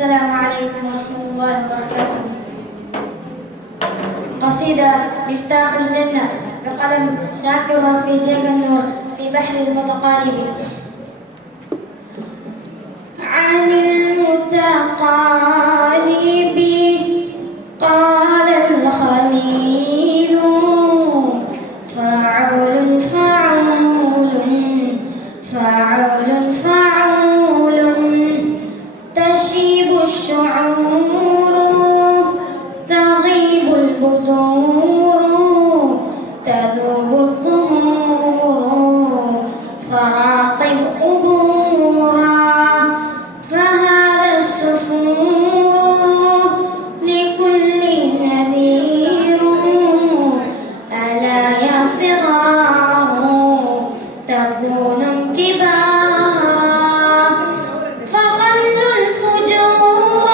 السلام عليكم ورحمة الله وبركاته. قصيدة مفتاح الجنة بقلم شاكر وفي النور في بحر المتقارب. عن المتقارب قال الخليل فعول فعول فعول فعول تشيب الشعور تغيب البدور تذوب الظهور فراقب أبورا فهذا السفور لكل نذير ألا يا صغار تكون كبارا فخلوا الفجور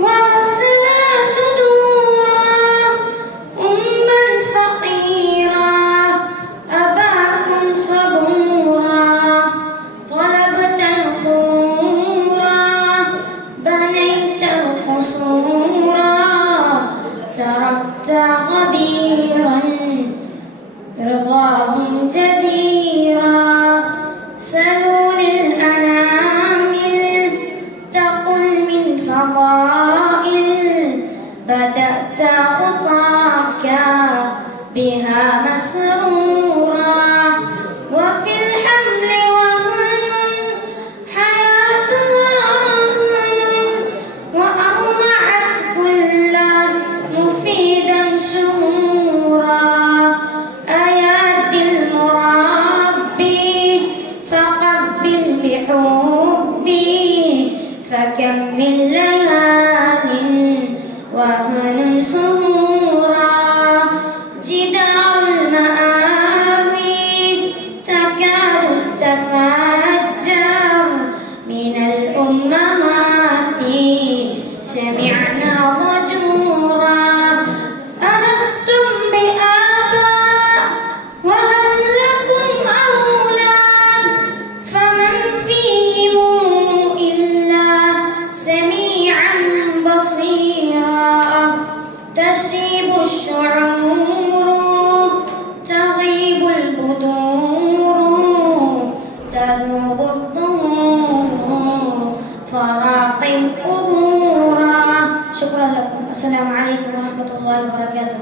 ووسنا صدورا أما فقيرا أباكم صبورا طلبت القبورا بنيت القصورا تركت غديرا رضاهم جديرا سلوا للأنامل تقل من فضائل بدأت خطاك بها مسرورا وفي الحمل وهن حياتها رهن وأرمعت كل مفيدا شهورا أيادي المربي فقبل بحبي فكم من ليال وهن سهورا جدار المآوي تكاد تفجر من الأمهات سمعنا ضجورا ألستم بآباء وهل لكم أولاد فمن فيهم إلا سميعا بصيرا تشيب الشعور تغيب البدور تذوب الظهور فراقب أبورا. شكرا لكم. السلام عليكم ورحمة الله وبركاته.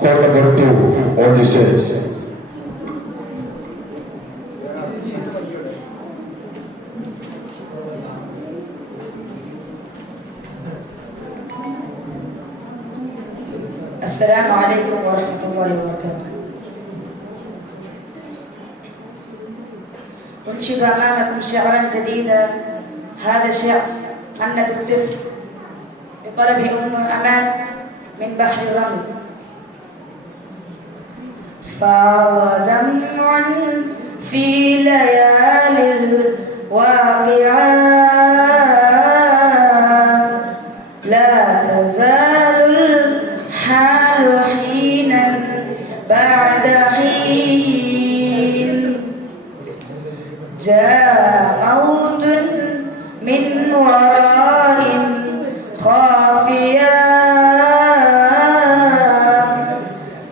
Call number 2 on the stage. السلام عليكم ورحمة الله وبركاته. أنشد أمامكم شعرا جديدا. هذا الشعر منة الطفل بقلم أم أمان من بحر الرمل. فاض دمع في ليالي الواقعات لا تزال الحال حينا بعد حين جاء موت من وراء خافيا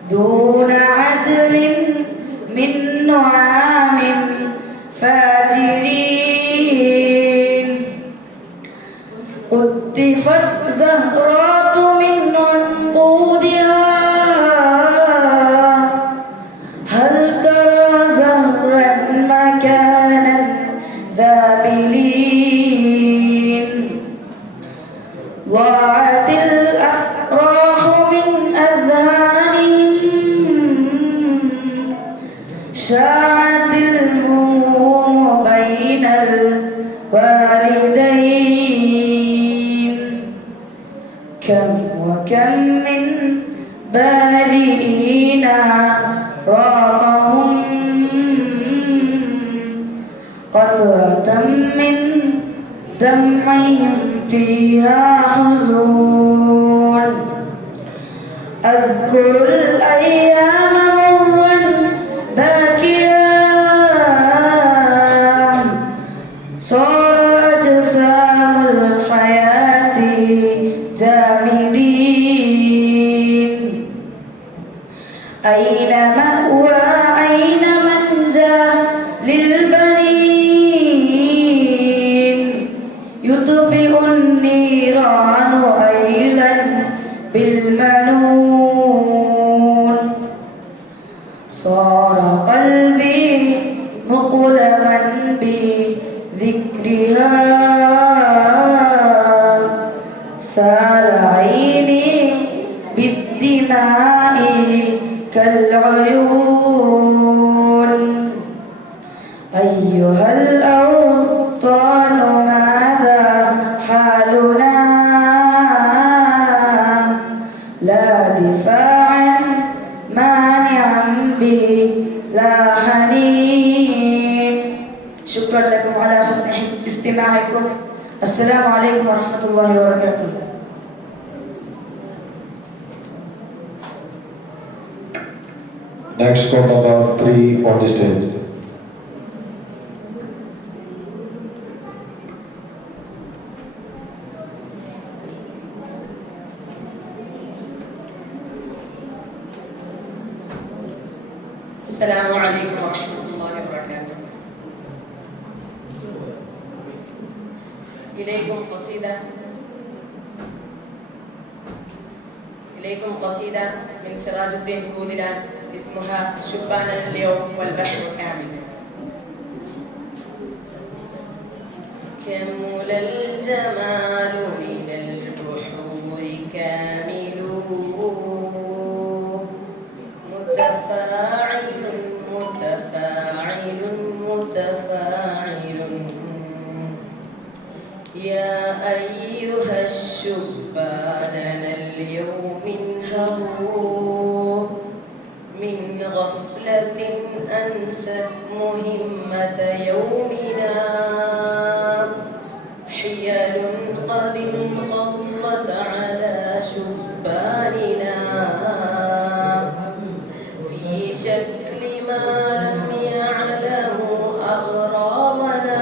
دون عدل من نعام فاجرين قطفت زهرات من عنقودها هل ترى زهرا مكانا ذابلين ضاعت الأفراح من أذهانهم شاعت الهموم بين الوالدين كم وكم من بارئين راقهم قطرة من دمعهم فيها حزون أذكر الأيام باكيا صار أجسام الحياة جامدين أين مأوى أين منجى للبنين يطفئ النيران أيضا بالمنون صار قلبي مقلبا بذكرها سال عيني بالدماء كالعيون أيها الأوطان ماذا حالنا لا دفاعا مانعا بلا حنين. شكرا لكم على حسن استماعكم. السلام عليكم ورحمة الله وبركاته. Next, call number 3 on the stage. السلام عليكم ورحمة الله وبركاته. إليكم قصيدة من سراج الدين كودلان اسمها شبان اليوم والبحر كامل. كمل الجمال من البحور كامل متفاعل متفاعل متفاعل يا أيها الشبان لنا اليوم انهضوا من غفلة أنست مهمة يومنا حيل قد انقضت على شباننا في شكل ما لم يعلموا أغرامنا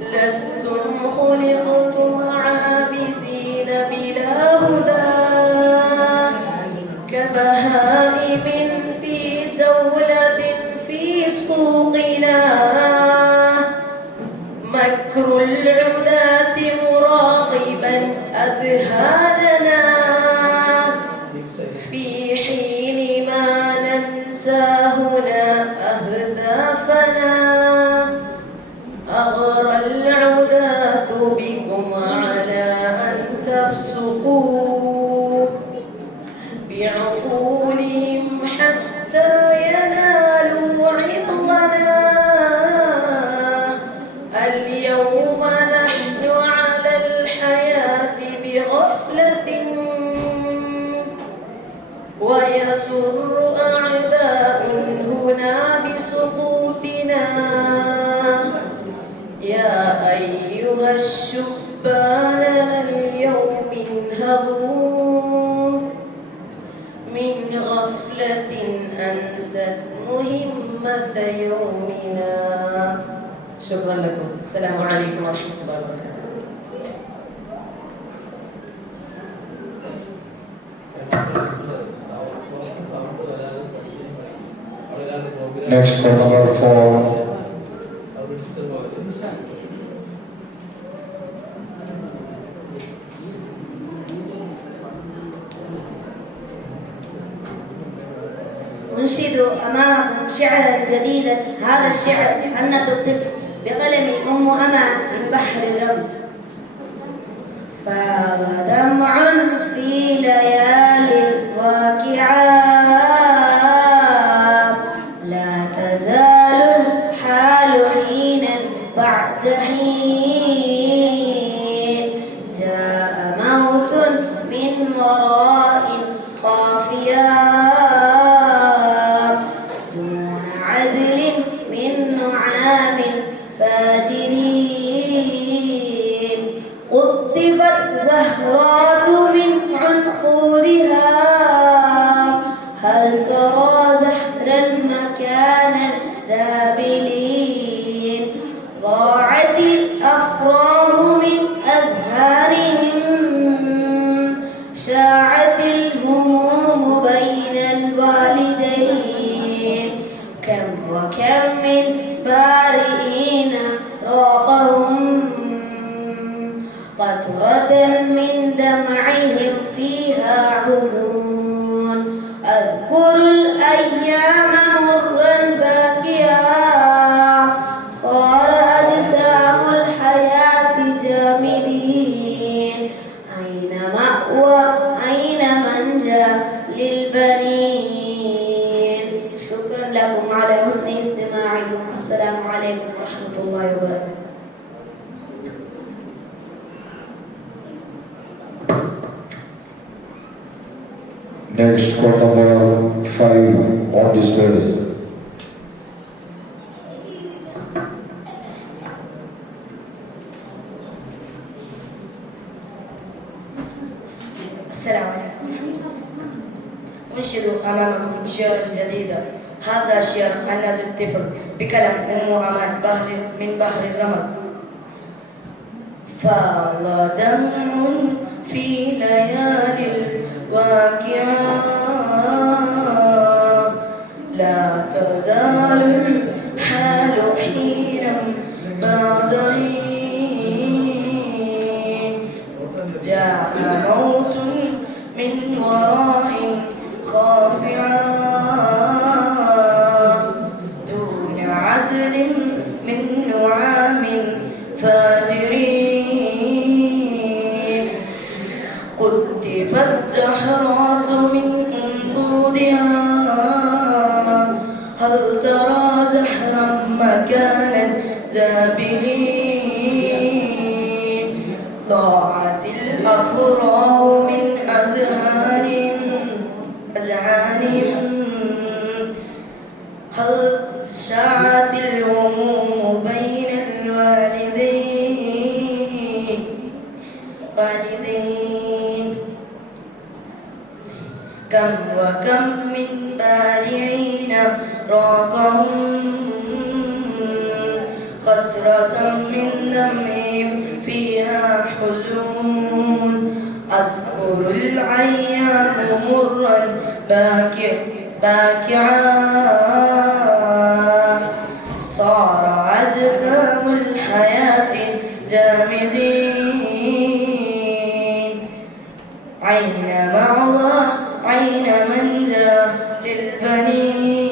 لستم خلقتم عابثين بلا هدى كبهائم في جولة في سوقنا مكر العداة مراقبا أذهاننا في حين ما ننسى هنا أهدافنا أغرى العداة بكم على أن تفسقوا بعقولهم حتى ينالوا عظنا اليوم نحن على الحياة بغفلة ويسر أعداء هنا بسقوطنا يا أيها الشبان اليوم انهضوا من غفلة أنست مهمة يومنا. شكرا لكم. السلام عليكم ورحمة الله وبركاته. Next, call number 4. أنشد أمامكم شعرا جديدا. هذا الشعر هنة الطفل بقلم أم أمان من بحر الرمل. فاض دمع في ليالي الواقعات لا تزال الحال حينا بعد حين جاء موت من وراء خافيات دون عدل من نعام فاجرين قطفت زهرات من عنقودها هل ترى زحف قطرة من دمعهم فيها حزون أذكر الأيام مرا باكيا صار أجسام الحياة جامدين أين مأوى أين منجى للبنين. شكرا لكم على حسن استماعكم. السلام عليكم ورحمة الله وبركاته. Next, call number 5 on the stage. السلام عليكم. أنشد أمامكم شعرا جديدا. هذا شعر أناد الطفل بكلام أمان من بحر الرمل. فاض دمع في ليالي الواقعة لا تزال الحال حينا بعد حين جاء موت من وراء خافعا دون عدل من نعام فاجرين قطفت زهرات من أنبودها هل ترى زحرا مكانا زابلين ضاعت الأفراح من أذهانهم هل شاعت الهموم بين الوالدين كم وكم من بارعين راقهم قطرة من دمهم فيها حزون أذكر الأيام مرا باكعا صار أجسام الحياة جامدين عين معوى عين منجى للبنين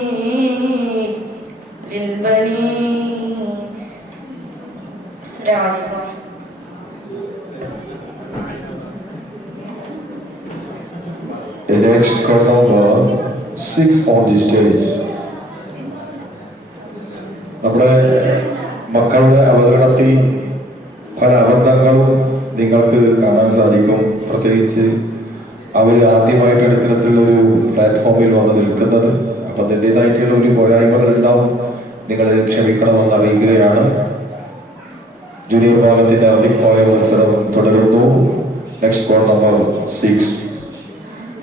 السلام عليكم. The next, call number 6 on the stage. നമ്മുടെ മക്കളുടെ അവതരണത്തിൽ പല അബദ്ധങ്ങളും നിങ്ങൾക്ക് കാണാൻ സാധിക്കും. പ്രത്യേകിച്ച് അവർ ആദ്യമായിട്ടാണ് ഇത്തരത്തിലുള്ളൊരു പ്ലാറ്റ്ഫോമിൽ വന്ന് നിൽക്കുന്നത്. അപ്പം അതിൻ്റെതായിട്ടുള്ള ഒരു പോരായ്മകളുണ്ടാവും. നിങ്ങൾ ക്ഷമിക്കണമെന്ന് അറിയിക്കുകയാണ്. ജൂനിയർ ഭാഗത്തിൻ്റെ അറിയിപ്പോയ മത്സരം തുടരുന്നു. Next call number 6.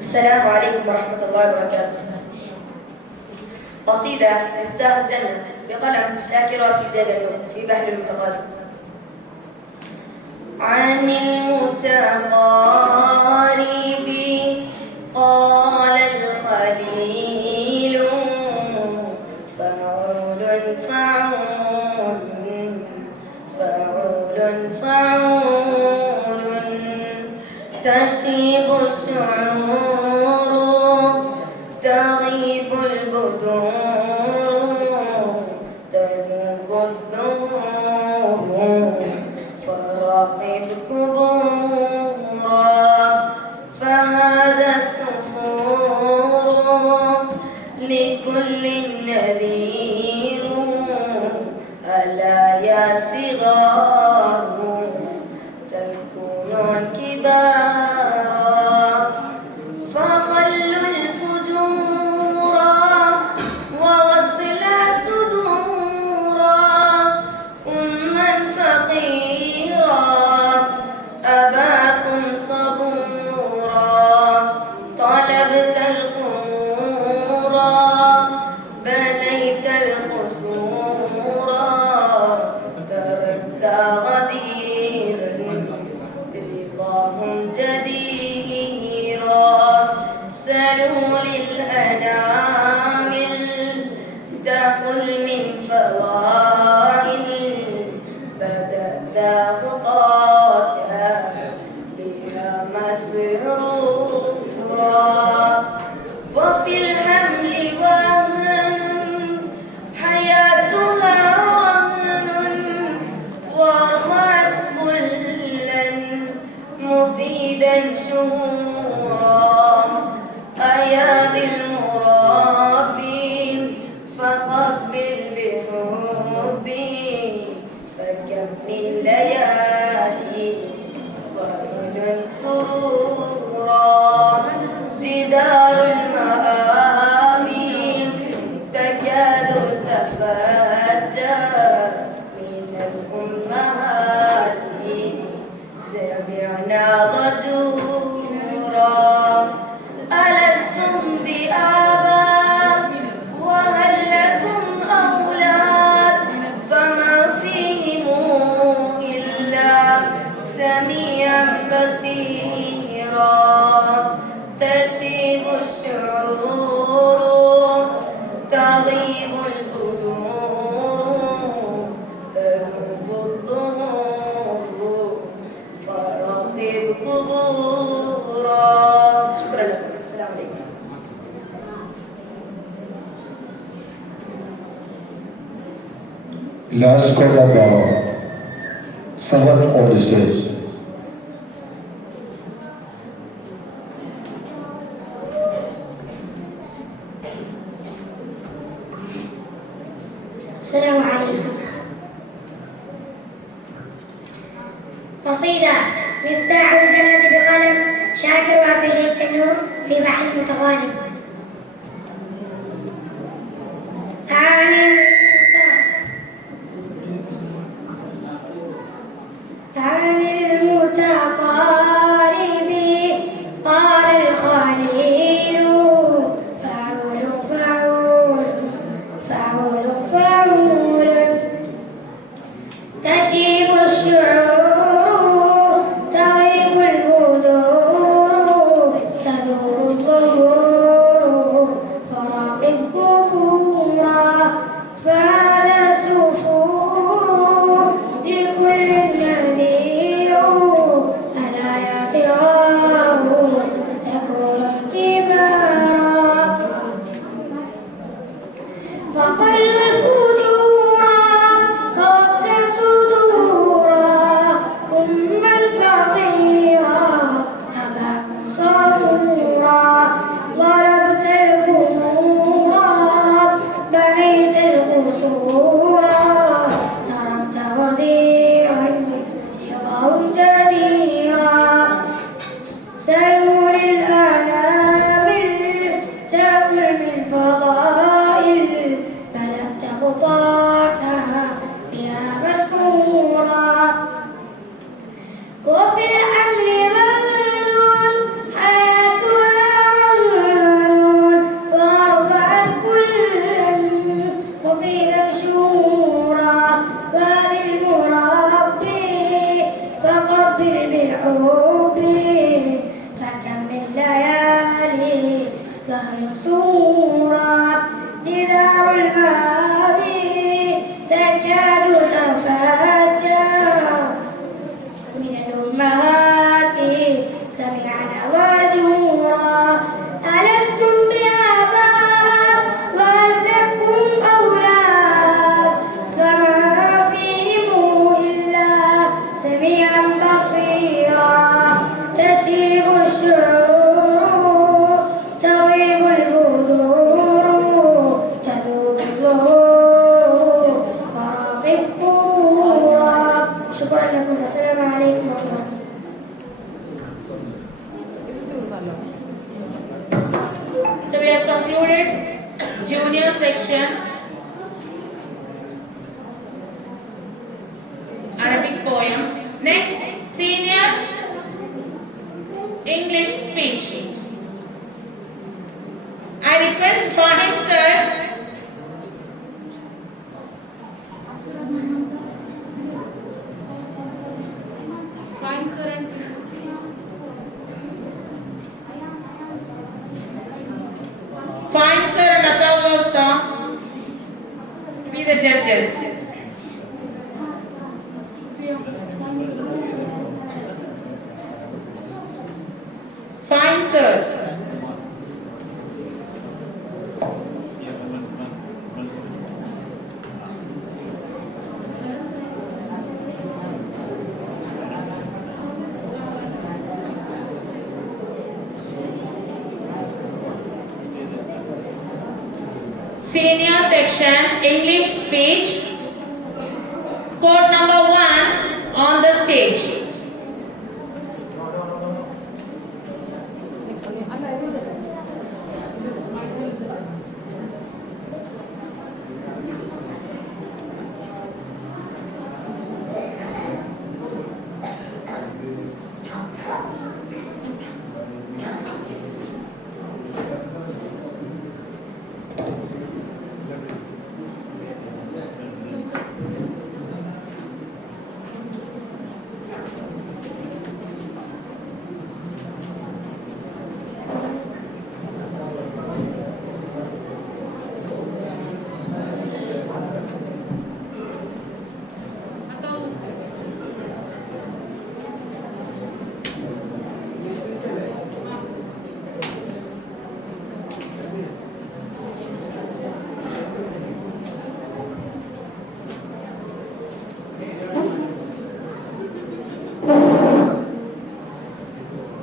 السلام عليكم ورحمة الله وبركاته. قصيدة مفتاح الجنة بقلم شاكرة في جدل في بحر المتقارب. عن المتقارب قال الخليل فعول تشيب الشعور تغيب البدور تذوب الدهور فراقب كبورا فهذا السفور لكل نذير ألا يا صغار تكونون كبارا فخلوا الفجور وغسل صدورا أما فقيرا أباكم صبورا طلبت القمورا بنيت القصورا تركت غديرا برضاهم مجيدا شهورا أيادي المرابي فقبل بحبي فكم من ليالي وهنا سرورا جدار المآبي تكاد تفجر من الأمهات سمعنا ضجورا ألستم بآباء وهل لكم أولاد فما فيهم إلا سميعا بصيرا تسيب الشعور تغيب البدور تذوب الظهور فرقب قبورا. شكرا لكم. السلام عليكم. Last call number 7 on the stage. السلام عليكم. قصيدة مفتاح الجنة بقلم شاكرها في جيد النور في بحر متغالب. عن المتقارب قال الخليل فعول فعول فعول فعول تشيب الشعور تغيب البدور تدور الظهور فراقب ظهورا فهذا السفور لكل نذير ألا يا صغار تكون الكبار فقل الفجورا فاصل صدورا أما الفقيرا أباكم صبورا ضربت القمورا بنيت القصورا تركت غديرا رضاهم جديرا سلوا للأنامل تأكل من فضائل فلم خطاها فيها مسرورا وفي الأمر مهنون حياتنا مهنون وأرضعت كلا وفينا مشهورا وهذه المربي فقبل بحبي فكم من ليالي ظهر سورا جدار الماضي تكاد تفجر من الأمهات سمعنا غزورا ألستم بآباء وهل لكم أولاد فما فيهم إلا سميعا بصيرا تشيب الشعور تغيب البدور تذوب الظهور فراقب قبورا. شكرا لكم. السلام عليكم ورحمة الله. So we have concluded junior section Arabic poem. Next, senior English speech. I request Fahim sir Fahim sir and Lata Usta to be the judges. Fahim sir. Senior section, English speech. Code number 1 on the stage.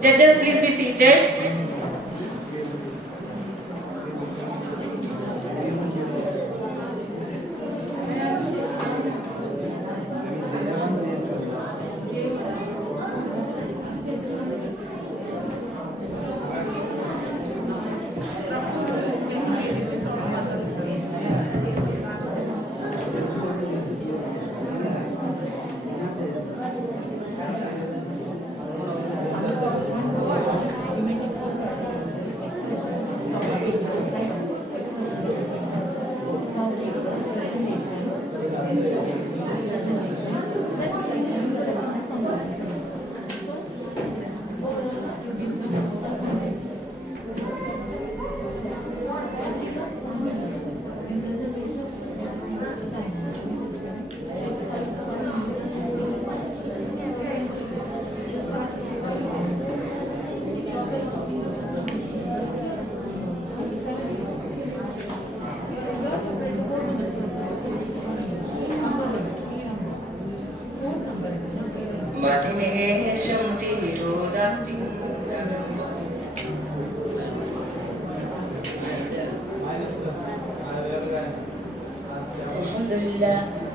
Judges, please be seated.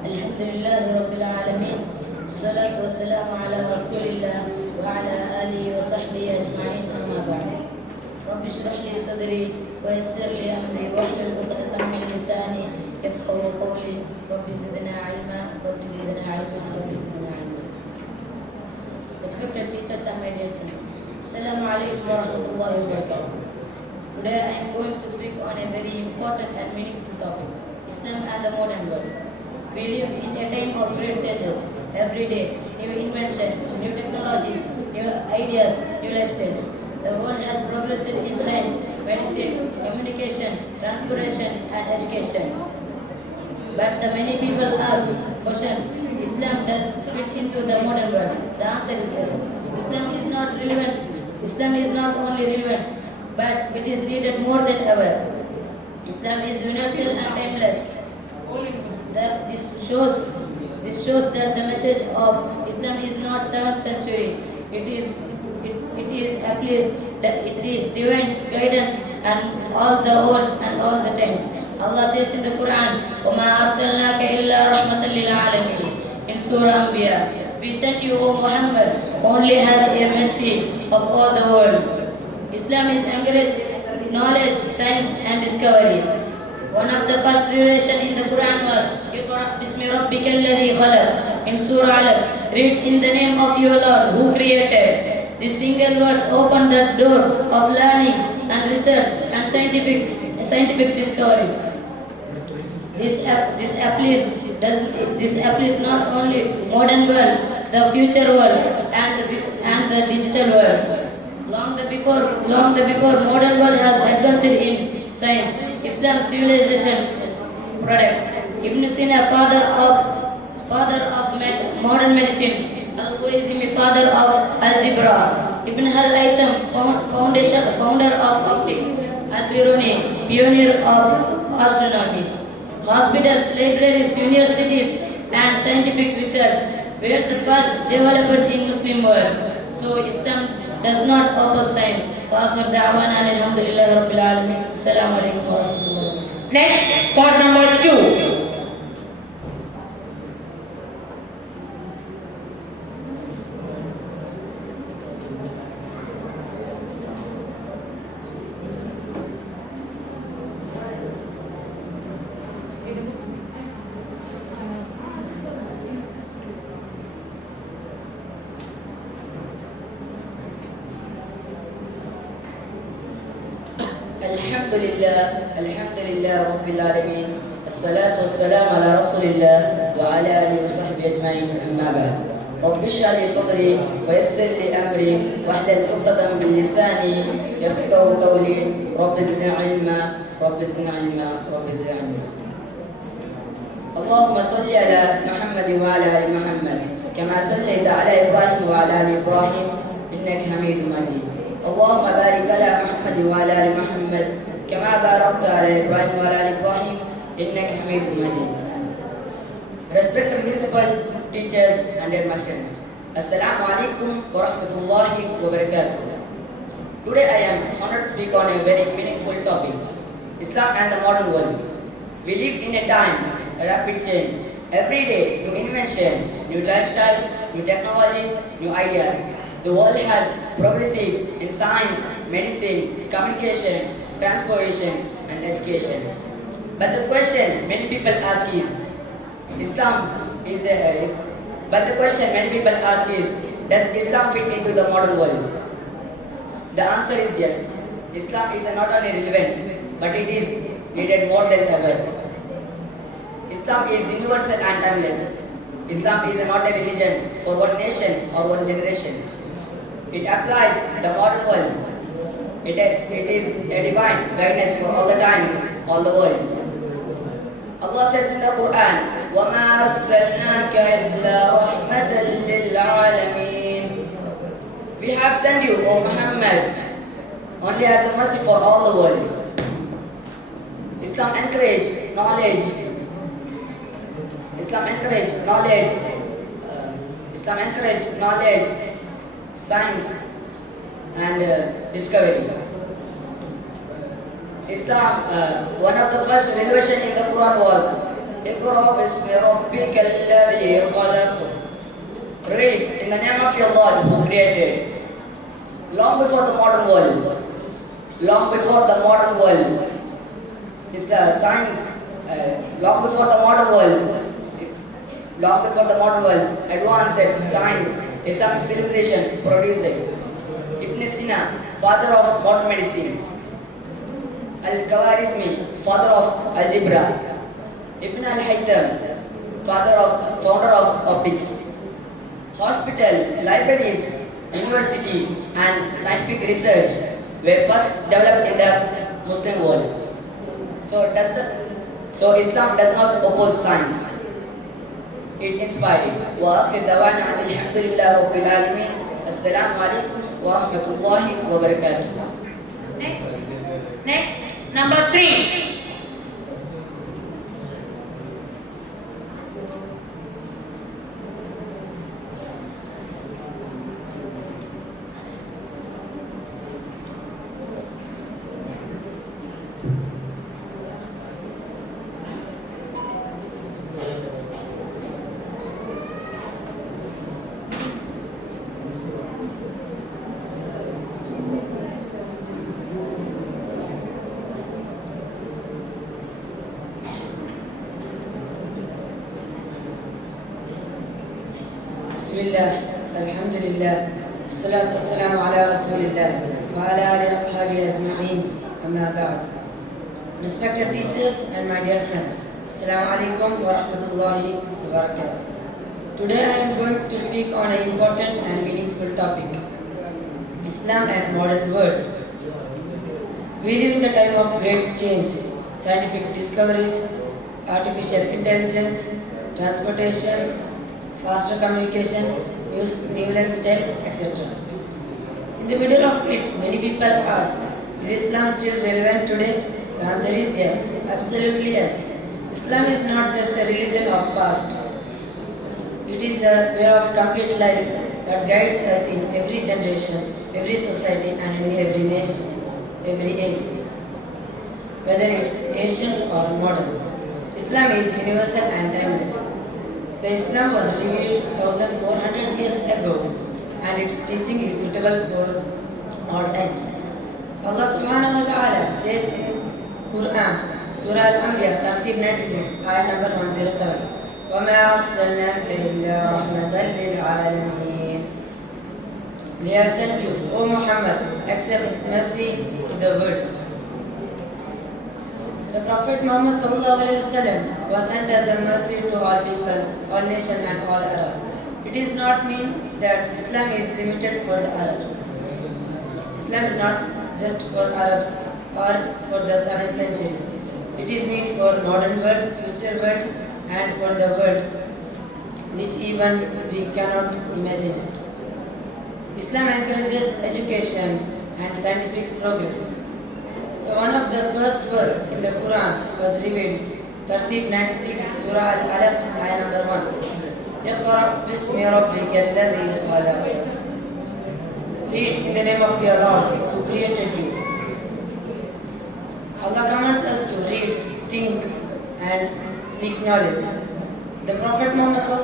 الحمد لله رب العالمين الصلاة والسلام على رسول الله وعلى آله وصحبه أجمعين أما بعد رب اشرح لي صدري ويسر لي أمري واحلل عقدة من لساني يفقهوا قولي رب زدنا علما رب زدنا علما رب زدنا علما. Respected teachers and my dear friends, Assalamu alaikum wa rahmatullahi wa barakatuh. Today I am going to speak on a very important and meaningful topic, Islam and the modern world. We live in a time of great changes. Every day, new invention, new technologies, new ideas, new lifestyles. The world has progressed in science, medicine, communication, transportation, and education. But the many people ask question, Islam does fit into the modern world. The answer is yes. Islam is not relevant. Islam is not only relevant, but it is needed more than ever. Islam is universal and timeless. This shows that the message of Islam is not 7th century. It is divine guidance and all the world and all the times. Allah says in the Quran, وَمَا أَرْسَلْنَاكَ إِلَّا رَحْمَةً لِلْعَالَمِينَ. In Surah Anbiya, we sent you, O Muhammad, only as a mercy of all the world. Islam is encouraged knowledge, science and discovery. One of the first revelation in the Quran was Iqra Bismi Rabbika alladhi khalaq. In Surah Alaq, read in the name of your Lord who created. This single verse opened the door of learning and research and scientific discoveries. This applies not only modern world, the future world and the digital world. Long before modern world has advanced in science, Islam civilization product. Ibn Sina, father of modern medicine, Al-Khwarizmi, father of algebra, Ibn al-Haytham, founder of optics, Al-Biruni, pioneer of astronomy. Hospitals, libraries, universities, and scientific research were the first developed in Muslim world. So Islam does not oppose science. وآخر دعوانا الحمد لله رب العالمين. السلام عليكم ورحمة الله وبركاته. Next, card number 2. الحمد لله رب العالمين الصلاة والسلام على رسول الله وعلى آله وصحبه أجمعين أما بعد رب اشرح لي صدري ويسر لي أمري واحلل عقدة من لساني يفقهوا قولي رب زدنا علما رب زدنا علما رب زدنا علما اللهم صل على محمد وعلى آل محمد كما صليت على إبراهيم وعلى آل إبراهيم إنك حميد مجيد اللهم بارك على محمد وعلى آل محمد كما باركت على إبراهيم وعلى آل إبراهيم إنك حميد مجيد. Respected principal, teachers and dear my friends, Assalamu alaikum wa rahmatullahi wa barakatuh. Today I am honored to speak on a very meaningful topic, Islam and the modern world. We live in a time of rapid change. Every day, new invention, new lifestyle, new technologies, new ideas. The world has progressed in science, medicine, communication, transportation, and education. But the question many people ask is, does Islam fit into the modern world? The answer is yes. Islam is not only relevant, but it is needed more than ever. Islam is universal and timeless. Islam is not a religion for one nation or one generation. It applies the modern world. It is a divine guidance for all the times, all the world. Allah says in the Quran, وَمَا أَرْسَلْنَاكَ إِلَّا رَحْمَةً لِلْعَالَمِينَ. We have sent you, O Muhammad, only as a mercy for all the world. Islam encourage knowledge. Islam encourage knowledge, science, and discovery. Islam, one of the first revelation in the Quran was Iqra bismi rabbika alladhi khalaq. Read in the name of your Lord who created. Long before the modern world, long before the modern world, advanced science, Islamic civilization produced Ibn Sina, father of modern medicine. Al-Khwarizmi, father of algebra. Ibn al-Haytham, founder of optics. Hospital, libraries, universities, and scientific research were first developed in the Muslim world. So Islam does not oppose science. It inspired it. وآخر دعوانا الحمد لله رب العالمين. السلام عليكم ورحمة الله وبركاته. Next, number 3. Bismillah, alhamdulillah, salatu wassalamu ala rasulillah, wa ala alihi wa sahbihi ajma'in, amma ba'd. Respected teachers and my dear friends, Assalamu alaikum wa rahmatullahi wa barakatuh. Today I am going to speak on an important and meaningful topic, Islam and modern world. We live in the time of great change, scientific discoveries, artificial intelligence, transportation, faster communication, new lifestyle, etc. In the middle of it, many people ask, is Islam still relevant today? The answer is yes, absolutely yes. Islam is not just a religion of past. It is a way of complete life that guides us in every generation, every society, and in every nation, every age. whether it's ancient or modern. Islam is universal and timeless. The Islam was revealed 1400 years ago and its teaching is suitable for all times. Allah subhanahu wa ta'ala says in Quran, Surah Al-Anbiya, Tartib 96, ayah number 107, وَمَا أَرْسَلْنَاكَ إِلَّا رَحْمَةً لِلْعَالَمِينَ. We have sent you, O Muhammad, accept mercy to the words. The Prophet Muhammad ﷺ was sent as a mercy to all people, all nations and all Arabs. It does not mean that Islam is limited for the Arabs. Islam is not just for Arabs or for the 7th century. It is meant for modern world, future world and for the world which even we cannot imagine it. Islam encourages education and scientific progress. One of the first verse in the Quran was revealed, Tartib 96, Surah Al-Alaq, ayah number 1. اقرأ باسم ربك الذي خلق. Read in the name of your Lord who created you. Allah commands us to read, think and seek knowledge. The Prophet Muhammad said,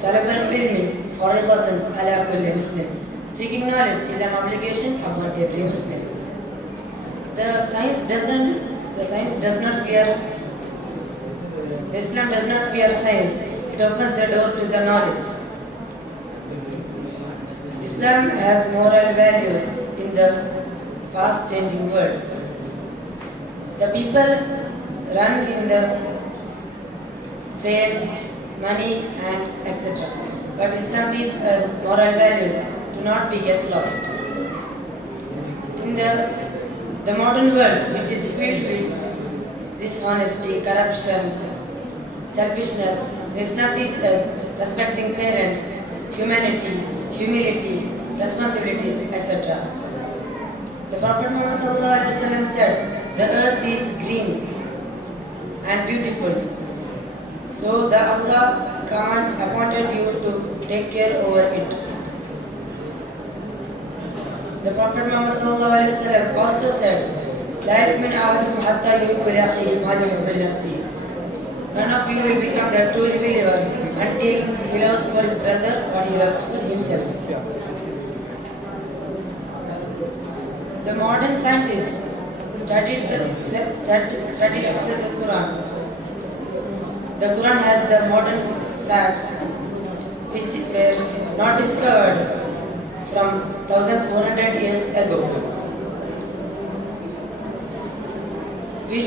Talab al-ilmi faridatun ala kulli Muslim. Seeking knowledge is an obligation upon every Muslim. Islam does not fear science. It opens the door to the knowledge. Islam has moral values in the fast changing world. The people run in the fame, money and etc. But Islam teaches us moral values do not be get lost. In the modern world, which is filled with dishonesty, corruption, selfishness, Islam teaches us respecting parents, humanity, humility, responsibilities, etc. The Prophet Muhammad said, the earth is green and beautiful. So the Allah appointed you to take care over it. The Prophet Muhammad also said, لا يؤمن أحدكم حتى يحب لأخيه ما يحب لنفسه. None of you will become the true believer until he loves for his brother what he loves for himself. The modern scientists studied after the Quran. The Quran has the modern facts which were not discovered from 1400 years ago. We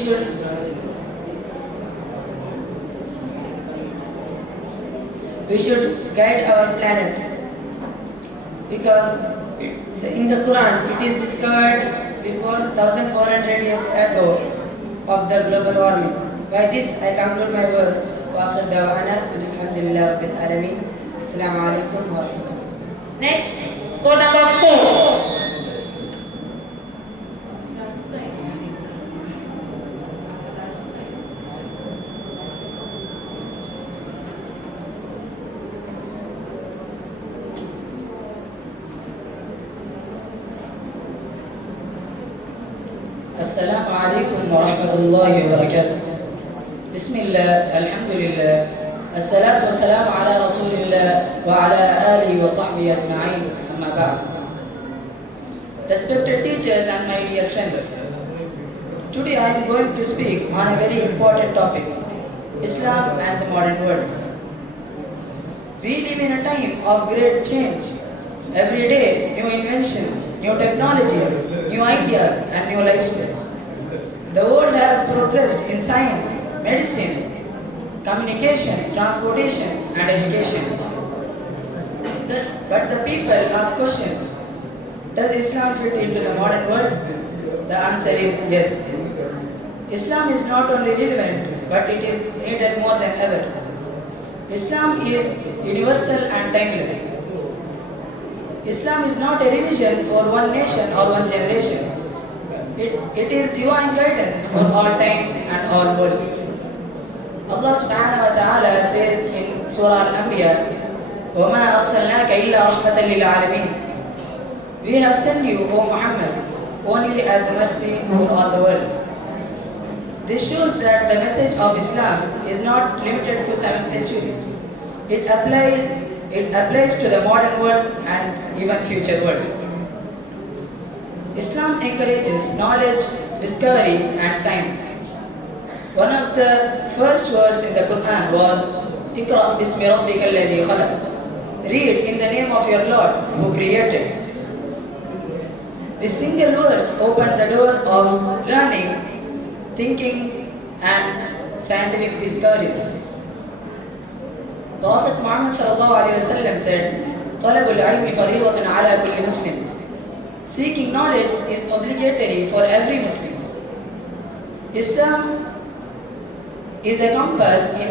should guide our planet because in the Quran it is discovered before 1400 years ago of the global warming. By this I conclude my words. وآخر دعوانا الحمدلله رب العالمين. السلام عليكم ورحمة الله. Next, code number 4. السلام عليكم ورحمة الله وبركاته. بسم الله، الحمد لله، الصلاة والسلام على رسول الله وعلى آله وصحبه أجمعين. أما بعد. Respected teachers and my dear friends, today I am going to speak on a very important topic, Islam and the modern world. We live in a time of great change. Every day, new inventions, new technologies, new ideas and new lifestyles. The world has progressed in science, medicine, communication, transportation and education. But the people ask questions. Does Islam fit into the modern world? The answer is yes. Islam is not only relevant, but it is needed more than ever. Islam is universal and timeless. Islam is not a religion for one nation or one generation. It is divine guidance for all time and all worlds. Allah subhanahu wa ta'ala says in Surah Al-Anbiya, وَمَا أَرْسَلْنَاكَ إِلَّا رَحْمَةً لِلْعَالَمِينَ. We have sent you, O Muhammad, only as a mercy for all the worlds. This shows that the message of Islam is not limited to 7th century. It applies to the modern world and even future world. Islam encourages knowledge, discovery and science. One of the first verses in the Quran was Iqra bismi rabbika alladhi khalaq. Read in the name of your Lord who created. This single verse opened the door of learning, thinking and scientific discoveries. Prophet Muhammad said, "Talabul ilmi fariidatun ala kulli Muslim." Seeking knowledge is obligatory for every Muslim. Islam is a compass in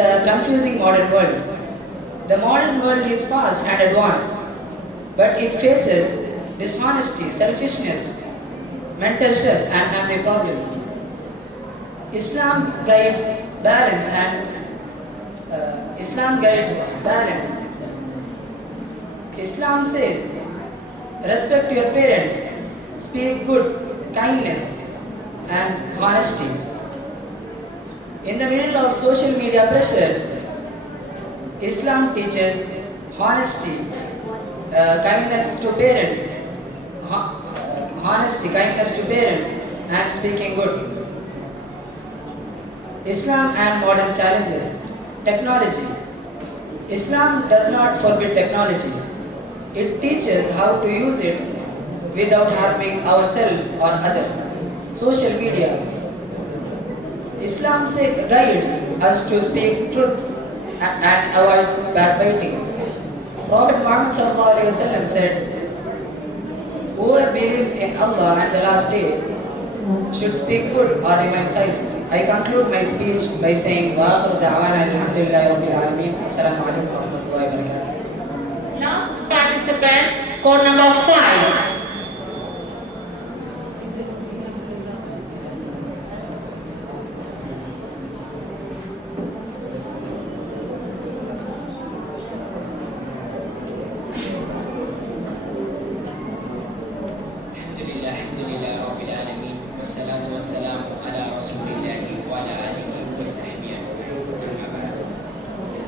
the confusing modern world. The modern world is fast and advanced, but it faces dishonesty, selfishness, mental stress and family problems. Islam guides balance. Islam says, respect your parents, speak good, kindness and honesty. In the middle of social media pressure, Islam teaches honesty, kindness to parents, and speaking good. Islam and modern challenges. Technology. Islam does not forbid technology. It teaches how to use it without harming ourselves or others. Social media. Islam guides us to speak truth and avoid backbiting. Prophet Muhammad said, "Whoever believes in Allah and the last day should speak good or remain silent." I conclude my speech by saying, "Wa akhiru da'wana alhamdulillahi rabbil alamin. Assalamu alaikum wa rahmatullahi wa barakatuh." Last participant, code number 5.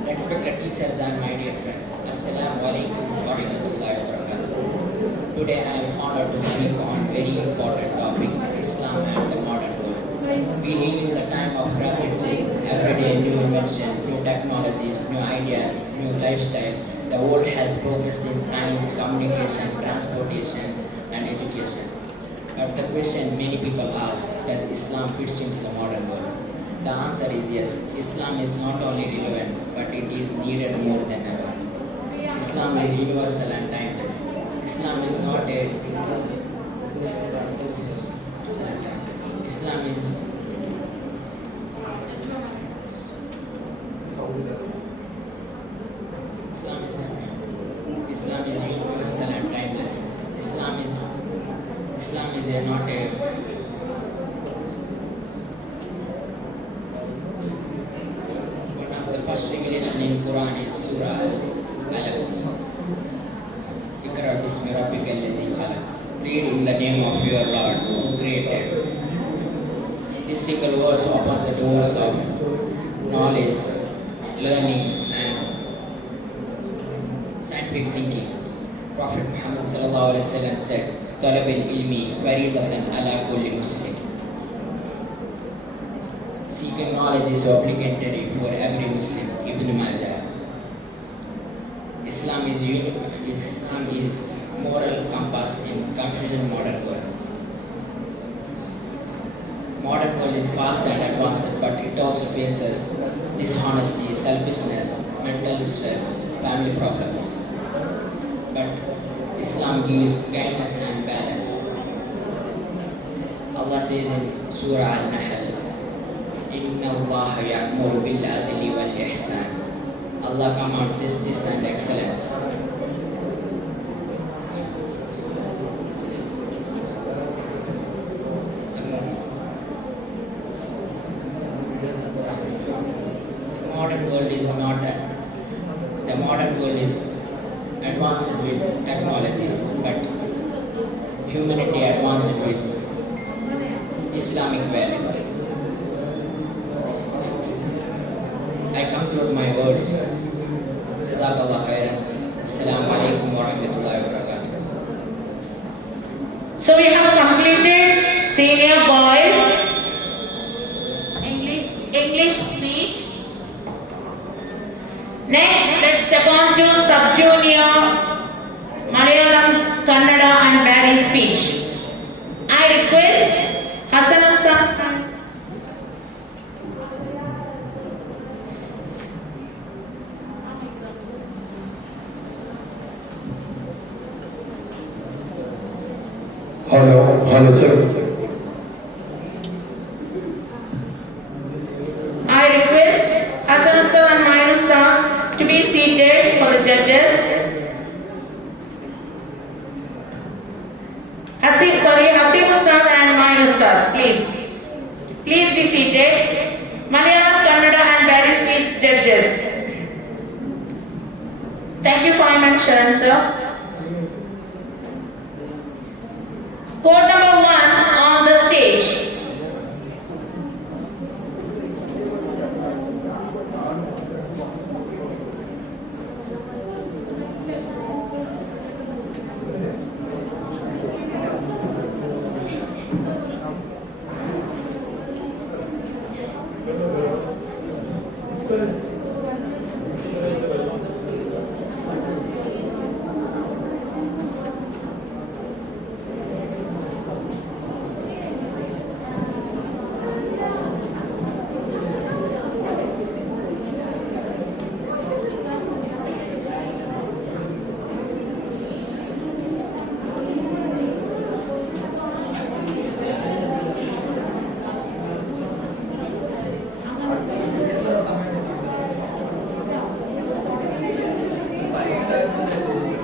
Respected teachers and my dear friends, Assalamu alaikum wa rahmatullahi wa barakatuh. Today I am honored to speak on very important topic, Islam and the modern world. We live in the time of rapid change, everyday new invention, new technologies, new ideas, new lifestyle. The world has progressed in science, communication, transportation and education. But the question many people ask, does Islam fit into the modern world? The answer is yes. Islam is not only relevant, but it is needed more than ever. Islam is universal and timeless. Islam is not a Islam is universal and timeless. Islam is not a first revelation in Quran is Surah Al-Alaq. Iqra bismi rabbika alladhi khalaq. Read in the name of your Lord who created. This single verse opens the doors of knowledge, learning and scientific thinking. Prophet Muhammad sallallahu alaihi wasallam said, "Talab al-ilmi fariidatan ala kulli Muslim." Seeking knowledge is obligatory for every Muslim. Ibn Majah. Islam is moral compass in confusing modern world. Modern world is fast and advanced, but it also faces dishonesty, selfishness, mental stress, family problems. But Islam gives kindness and balance. Allah says in Surah Al-Nahl, Inna Allah ya'muru bil adli wal ihsan. Allah commands justice and excellence. The modern world is advanced with technologies, but humanity advanced with Islamic value. conclude my words. Jazakallah khairan. Assalamu alaikum wa rahmatullahi wa barakatuh. So we have completed senior boys English speech. Next, let's step on to sub-junior Malayalam, Kannada and Dari speech. I request Hassan Ustad. Hello, check. I request Hassan Ustad and Mayan Ustad to be seated for the judges. Hasim Ustad and Mayan Ustad, please. Please be seated. Malayalam, Kannada and Dari speech judges. Thank you for your mention, sir. Court number 1 on the stage.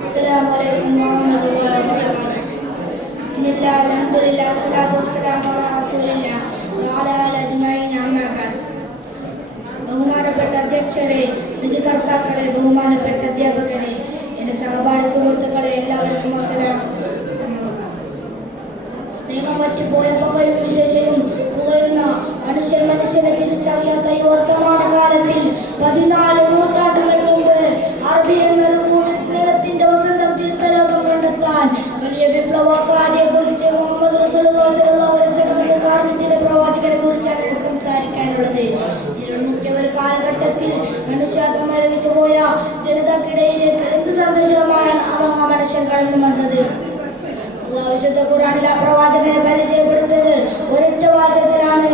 السلام عليكم ورحمة الله وبركاته. بسم الله الحمد لله الصلاة والسلام على رسول الله وعلى آله أجمعين أما بعد. ബഹുമാനപ്പെട്ട അധ്യക്ഷരെ, വിധികർത്താക്കളെ, ബഹുമാനപ്പെട്ട അധ്യാപകരെ, എൻ്റെ സഹപാഠി സുഹൃത്തുക്കളെ, എല്ലാവർക്കും അസ്സലാം. സ്നേഹം പറ്റിപ്പോയ പകയും വിദേശയും പുകയുന്ന മനുഷ്യനെ തിരിച്ചറിയാത്ത ഈ വർത്തമാന കാലത്തിൽ 14 നൂറ്റാണ്ടുകൾ മുമ്പ് അറബി എന്നൊരു ഭൂമി സ്നേഹത്തിന്റെ വസന്തം തീർത്ഥലോകം കണ്ടെത്താൻ വലിയ വിപ്ലവകാരിയെ കുറിച്ച് മുഹമ്മദ് റസൂലുള്ളാഹി സ്വല്ലല്ലാഹു അലൈഹി വസല്ലം എന്ന കാരുണ്യത്തിന്റെ പ്രവാചകനെ കുറിച്ചാണ് സംസാരിക്കാനുള്ളത്. ഇരുമുഖ്യ ഒരു കാലഘട്ടത്തിൽ മനുഷ്യാത്മ മരവിച്ചു പോയ ജനതക്കിടയിലേക്ക് എന്ത് സന്ദേശമാണ് ആ മനുഷ്യൻ കടന്നു വന്നത്? വിശുദ്ധ ഖുർആനിൽ ആ പ്രവാചകനെ പരിചയപ്പെടുത്തത് ഒരൊറ്റ വാചകത്തിലാണ്.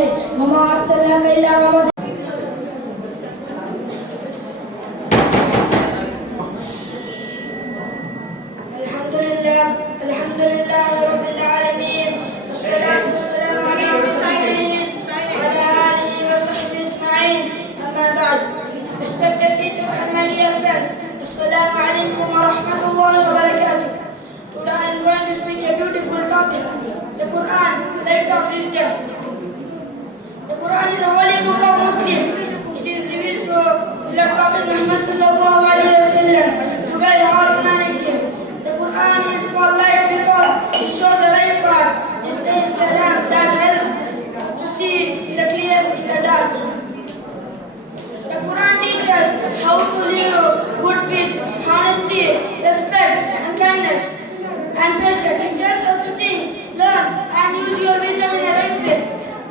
അൽഹംദുലില്ലാഹി റബ്ബിൽ ആലമീൻ വസ്സലാത്തു വസ്സലാമു അലാ റസൂലില്ലാഹി വഅലാ ആലിഹി വസഹ്ബിഹി അജ്മഈൻ. അമ്മാ ബഅദ്. Respected teachers and my dear friends, assalamu alaikum wa rahmatullahi wa barakatuh. Today I am going to speak a beautiful topic, the Quran, light of wisdom. The Quran is a holy book of Muslim. It is revealed to the Prophet Muhammad sallallahu alaihi wasallam to guide all humanity. The Quran is called light because it shows the right path. It is the lamp that helps to see the clear in the dark. The Quran teaches how to live good with honesty, respect, and kindness, and patience. It tells us to think, learn, and use your wisdom in a right way.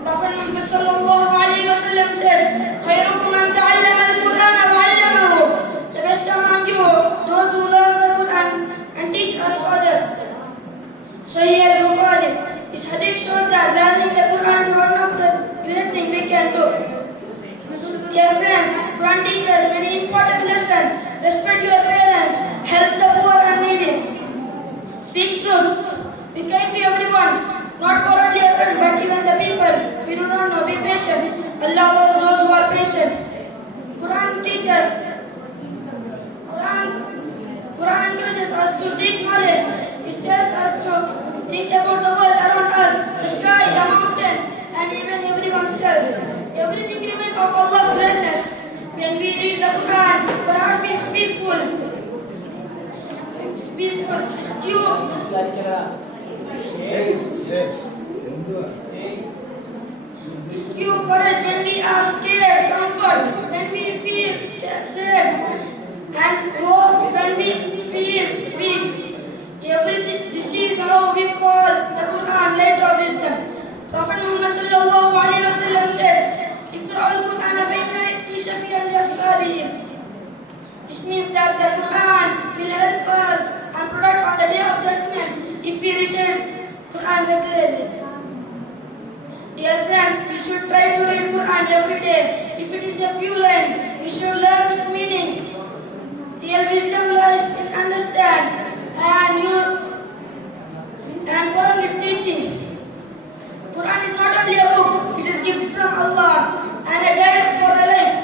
Prophet Muhammad sallallahu alaihi wasallam said, "Khairukum man ta'allama al-Qur'ana wa 'allamahu." The best among you, those who learn the Quran and teach us to others. Sahih al-Bukhari. This hadith shows that learning the Quran is one of the great things we can do. Dear friends, Quran teaches many important lessons. Respect your parents, help the poor and needy, speak truth, be kind to everyone, not for only a friend but even the people we do not know. Be patient. Allah loves those who are patient. Quran teaches. Quran encourages us to seek knowledge. It tells us to think about the world around us, the sky, the mountain, and even everyone else. Everything remains of Allah's greatness. When we read the Quran, our heart feels peaceful. Peaceful. It's give courage when we are scared, comfort when we we feel sad and hope when we feel weak. Everything, this is how we call the Quran light of wisdom. Prophet Muhammad sallallahu alaihi wasallam said, "Iqra'ul Qur'ana bayna tishabiyan li-ashabihim." This means that the Quran will help us and protect on the day of judgment if we recite Quran regularly. Dear friends, we should try to read Quran every day. If it is a few lines, we should learn its meaning. Real wisdom lies in understand and following its teaching. Quran is not only a book, it is a gift from Allah and a guide for our life.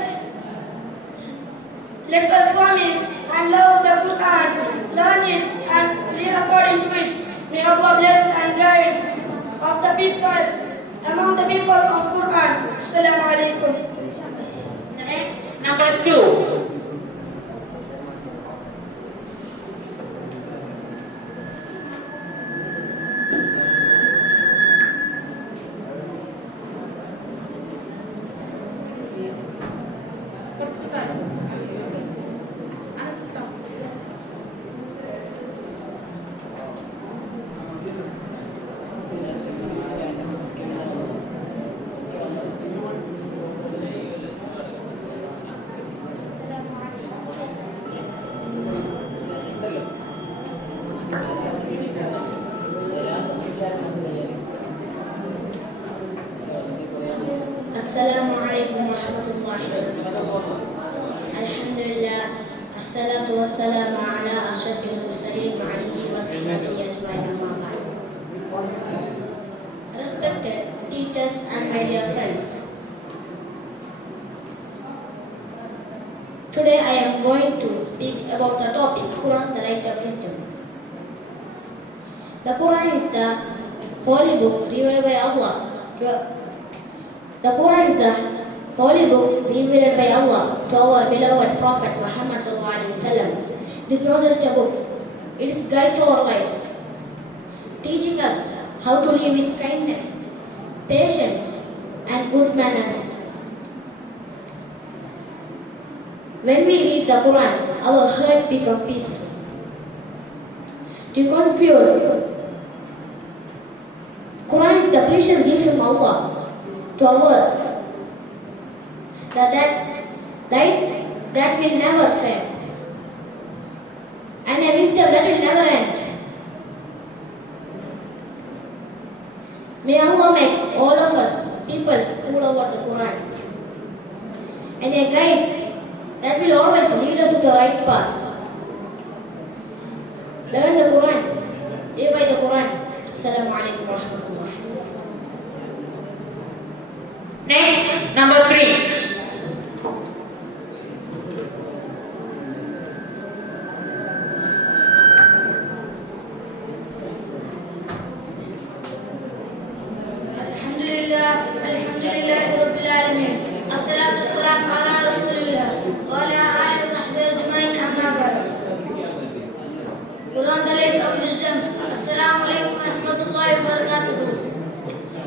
Let us promise and love the Quran, learn it and live according to it. May Allah bless and guide of the people among the people of Quran. Assalamu alaikum. Next, number 2. السلام عليكم ورحمة الله وبركاته. الحمد لله الصلاة والسلام على أشرف المرسلين وعليه وصحبه أجمعين أما بعد. Respected teachers and my dear friends, today I am going to speak about the topic Quran, the light of wisdom. The Quran is the holy book revealed by Allah. The Quran is the holy book revealed by Allah to our beloved Prophet Muhammad sallallahu alaihi wasallam. It is not just a book; it is guide for our life, teaching us how to live with kindness, patience, and good manners. When we read the Quran, our heart becomes peaceful. To conclude, Quran is the precious gift from Allah to our world, that light that will never fade, and a wisdom that will never end. May Allah make all of us people who love the Quran and a guide that will always lead us to the right path. Learn the Quran, live by the Quran. Assalamu alaikum wa rahmatullah. Next, number 3. Alhamdulillah Rabbil Alamin. Assalatu wassalamu ala Rasulillah wa ala alihi wa sahbihi ajma'in amma ba'd. Quran, the light of wisdom. Assalamu alaikum wa rahmatullahi wa barakatuh.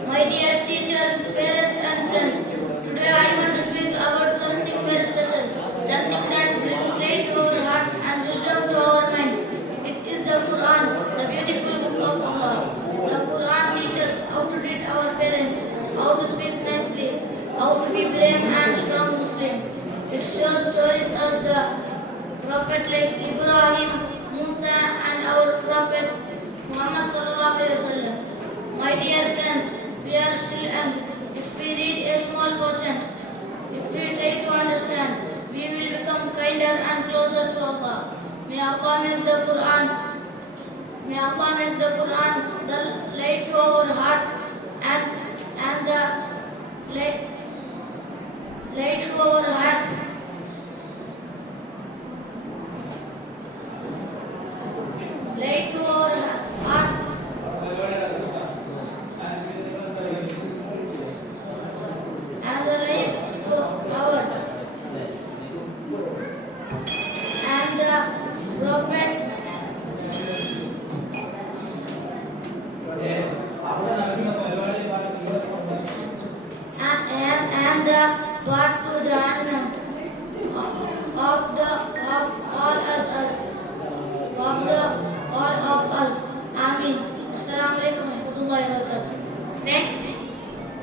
My dear teachers, parents and friends, today I want to speak about something very special, something that brings light to our heart and wisdom to our mind. It is the Quran, the beautiful book of Allah. The Quran teaches how to treat our parents, how to speak nicely, how to be brave and strong Muslim. It shows stories of the Prophet like Ibrahim, Musa and our Prophet Muhammad sallallahu alaihi wasallam. My dear friends, we are still young. If we read a small portion, if we try to understand, we will become kinder and closer to Allah. May Allah make the Quran the light to our heart and the light to our heart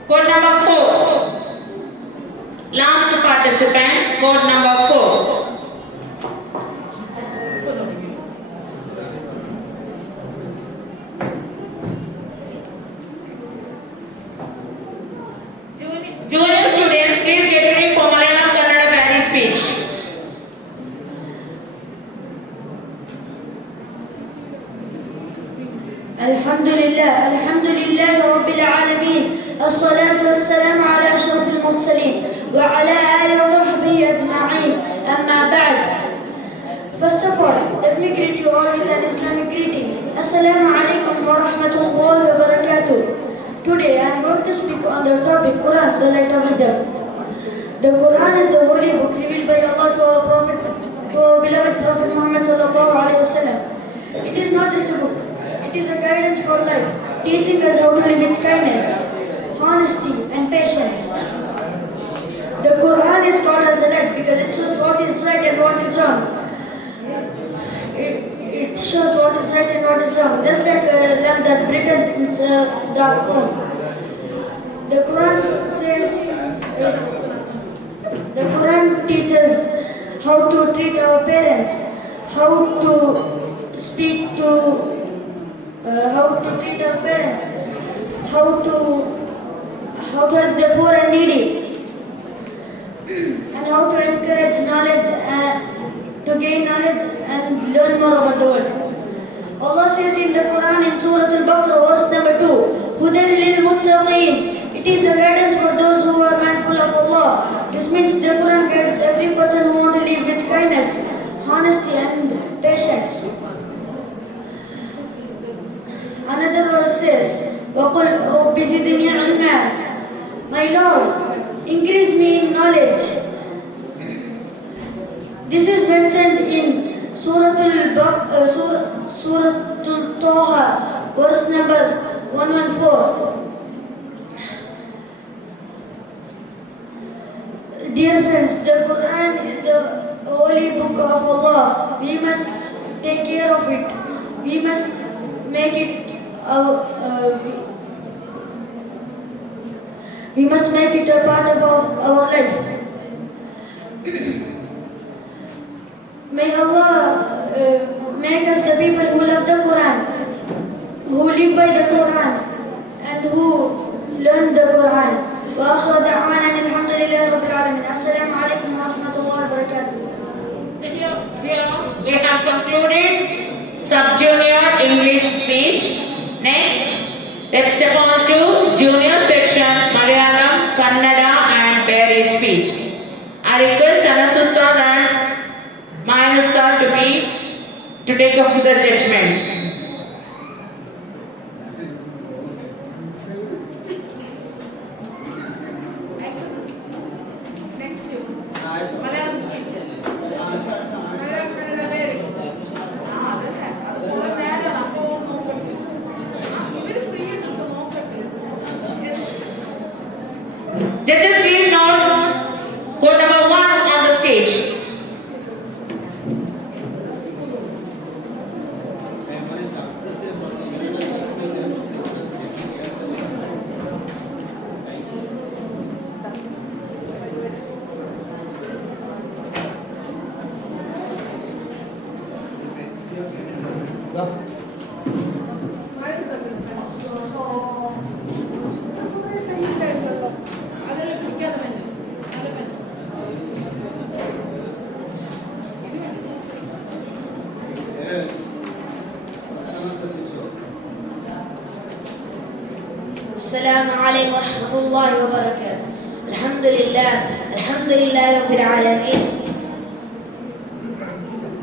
Code number 4. Last participant, code number 4. Junior students, please get ready for Malayalam Kannada Bari speech. الحمد لله رب العالمين الصلاة والسلام على أشرف المرسلين وعلى آله وصحبه أجمعين أما بعد. First of all, let me greet you all with an Islamic greetings. Assalamu alaikum wa rahmatullahi wa barakatuh. Today I am going to speak on the topic Quran, the light of wisdom. The Quran is the holy book revealed by Allah to our beloved Prophet Muhammad sallallahu alaihi wasallam. It is not just a book. It is a guidance for life, teaching us how to live with kindness, honesty and patience. The Quran is called as a light because it shows what is right and what is wrong. It shows what is right and what is wrong, just like a lamp that brightens a dark room. The Quran says, the Quran teaches how to treat our parents, how to speak to how to treat our parents, how to help the poor and needy, and how to encourage knowledge and to gain knowledge and learn more about the world. Allah says in the Quran in Surah Al-Baqarah verse number 2, Hudan lil muttaqeen. It is a guidance for those who are mindful of Allah. This means the Quran guides every person who wants to live with kindness, honesty and patience. Another verse says, وَقُلْ رَبِّ زِدْنِي عِلْمًا. My Lord, increase me in knowledge. This is mentioned in Surah Al-Taha, verse number 114. Dear friends, the Quran is the holy book of Allah. We must take care of it. We must make it we must make it a part of our life. May Allah make us the people who love the Quran, who live by the Quran, and who learn the Quran. وآخر دعوانا الحمد لله رب العالمين. السلام عليكم ورحمة الله وبركاته. So here we have concluded sub-junior English speech. Next, let's step on to junior section Malayalam, Kannada and Bari speech. I request Anas Ustad and Mayan Ustad to take up the judgment. Judges, please note code number 1 on the stage. السلام عليكم ورحمة الله وبركاته. الحمد لله رب العالمين.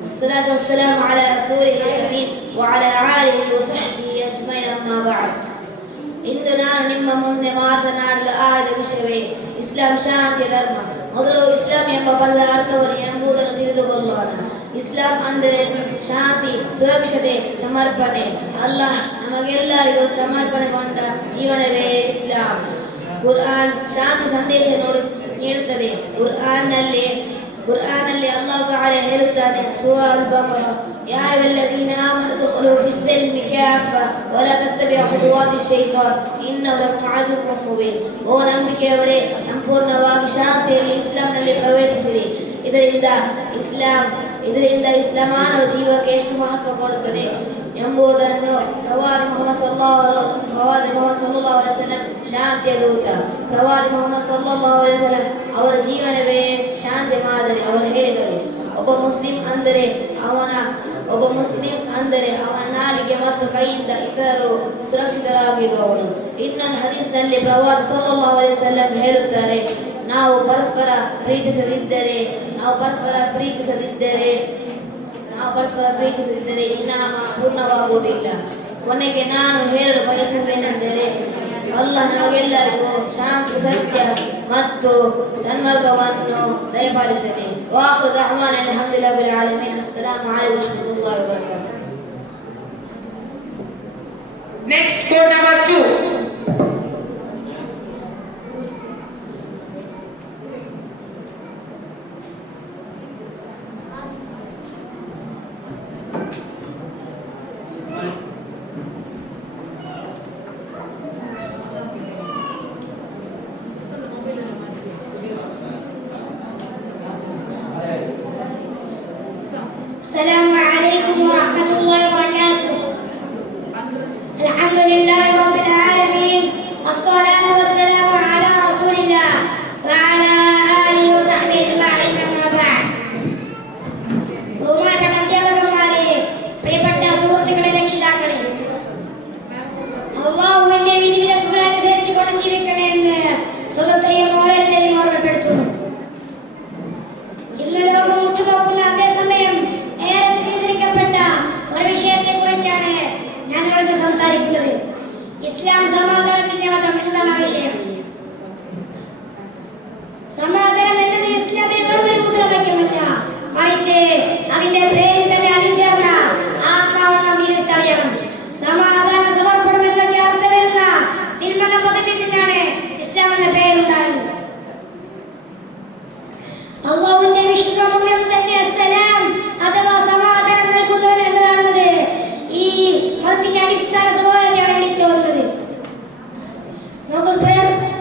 والصلاة والسلام على رسوله الأمين وعلى آله وصحبه أجمعين أما بعد. ಇಂದು ನಾನು ನಿಮ್ಮ ಮುಂದೆ ಮಾತನಾಡಲು ಆದ ವಿಷಯವೇ ಇಸ್ಲಾಂ ಶಾಂತಿಯ ಧರ್ಮ. ಮೊದಲು ಇಸ್ಲಾಂ ಎಂಬ ಪದದ ಅರ್ಥವನ್ನು ಎಂಬುದನ್ನು ತಿಳಿದುಕೊಳ್ಳೋಣ. ಇಸ್ಲಾಂ ಅಂದರೆ ಶಾಂತಿ, ಸುರಕ್ಷತೆ, ಸಮರ್ಪಣೆ. ಅಲ್ಲಾಹ್ ನಮಗೆಲ್ಲರಿಗೂ ಸಮರ್ಪಣೆಗೊಂಡ ಜೀವನವೇ ಇಸ್ಲಾಂ. ಕುರ್ಆನ್ ಶಾಂತಿ ಸಂದೇಶ ನೀಡುತ್ತದೆ. ಕುರ್ಆನ್ನಲ್ಲಿ ಅಲ್ಲಾಹ್ ತಆಲಾ ಹೇಳುತ್ತಾನೆ, ಸೂರಾ ಅಲ್-ಬಕರಾ, ಯಾ ಅಯ್ಯುಹಲ್ಲದೀನ ಆಮನು ದುಖುಲೂ ಫಿಸ್ಸಿಲ್ಮಿ كافة ولا تتبعوا خطوات الشيطان إنه لكم عدو مبين. ಓ ನಂಬಿಕೆಯವರೇ, ಸಂಪೂರ್ಣವಾಗಿ ಶಾಂತಿಯಲ್ಲಿ ಇಸ್ಲಾಂನಲ್ಲಿ ಪ್ರವೇಶಿಸಿರಿ. ಇದರಿಂದ ಇಸ್ಲಾಂ ಮಾನವ ಜೀವಕ್ಕೆ ಎಷ್ಟು ಮಹತ್ವ ಕೊಡುತ್ತದೆ ಎಂಬುದನ್ನು ಪ್ರವಾದಿ ಮೊಹಮ್ಮದ್ ಸಲ್ಲಲ್ಲಾಹು ಅಲೈಹಿ ವಸಲ್ಲಂ ಶಾಂತಿಯ ದೂತ ಪ್ರವಾದಿ ಮೊಹಮ್ಮದ್ ಸಲ್ಲಲ್ಲಾಹು ಅಲೈಹಿ ವಸಲ್ಲಂ ಅವರ ಜೀವನವೇ ಶಾಂತಿ ಮಾದರಿ. ಅವರು ಹೇಳಿದರು, ಒಬ್ಬ ಮುಸ್ಲಿಂ ಅಂದರೆ ಅವನ ನಾಲಿಗೆ ಮತ್ತು ಕೈಯಿಂದ ಇತರರು ಸುರಕ್ಷಿತರಾಗಿರುವವನು. ಇನ್ನೊಂದು ಹದೀಸ್ನಲ್ಲಿ ಪ್ರವಾದಿ ಸಲ್ಲಲ್ಲಾಹು ಅಲೈಹಿ ವಸಲ್ಲಂ ಹೇಳುತ್ತಾರೆ, ನಾವು ಪರಸ್ಪರ ಪ್ರೀತಿಸದಿದ್ದರೆ ಇನಾಮ ಪೂರ್ಣವಾಗುವುದಿಲ್ಲ. ಕೊನೆಗೆ ನಾನು ಹೇಳಲು ಬಯಸುವುದೇನೆಂದರೆ, ಅಲ್ಲಾಹ್ ನಮಗೆಲ್ಲರಿಗೂ ಶಾಂತಿ, ಸತ್ಯ ಮತ್ತು ಸನ್ಮಾರ್ಗವನ್ನು ದಯಪಾಲಿಸಲಿ. ವಾಖಿರು ದಅವಾನಾ ಅಲ್ಹಮ್ದುಲಿಲ್ಲಾಹಿ ರಬ್ಬಿಲ್ ಆಲಮೀನ್. ಅಸ್ಸಲಾಮು ಅಲೈಕುಂ ವರಹ್ಮತುಲ್ಲಾಹಿ ವಬರಕಾತುಹು. Next, code number 2. السلام عليكم ورحمة الله وبركاته. الحمد لله رب العالمين، والصلاة والسلام على رسول الله وعلى آله وصحبه أجمعين. أما بعد. ബഹുമാനപ്പെട്ട അധ്യാപകന്മാരെ, പ്രിയപ്പെട്ട സുഹൃത്തുക്കളെ, രക്ഷിതാക്കളെ, അല്ലാഹുവിന്റെ വിധിവിലക്കുകൾ അനുസരിച്ചുകൊണ്ട് ജീവിക്കണമെന്ന് സ്വതന്ത്രയും ഓരോരുത്തരെയും ഓർമ്മപ്പെടുത്തുന്നു. ഇന്ന് ലോകം ഉറ്റുനോക്കുന്ന അതേസമയം ഏറെ നിയന്ത്രിക്കപ്പെട്ട ഒരു വിഷയത്തെ കുറിച്ചാണ് ഞാൻ നിങ്ങളോട് സംസാരിക്കുന്നത്. ഇസ്ലാം സമാധാനത്തിന്റെ മതം എന്നതാണ് ആ വിഷയം. സമാധാനം എന്നത് ഇസ്ലാമിൽ വെറും മുദ്രാവാക്യമല്ല, മറിച്ച് അതിന്റെ പേരിൽ തന്നെ അണിചേർന്ന ആത്മാവെന്ന് നാം തിരിച്ചറിയണം. സമാധാന സമർപ്പണം എന്നൊക്കെ അർത്ഥം വരുന്ന സിൽം എന്ന പദത്തിൽ നിന്നാണ് ഇസ്ലാം എന്ന പേരുണ്ടായത്. അല്ലാഹുവിന്റെ വിശുദ്ധമായ തന്നെ സലാം അഥവാ സമാധാനം നൽകുന്നവൻ എന്നതാണെന്നത് ഈ മതത്തിന്റെ അടിസ്ഥാന സ്വഭാവത്തെയാണ് വിളിച്ചോതുന്നത്.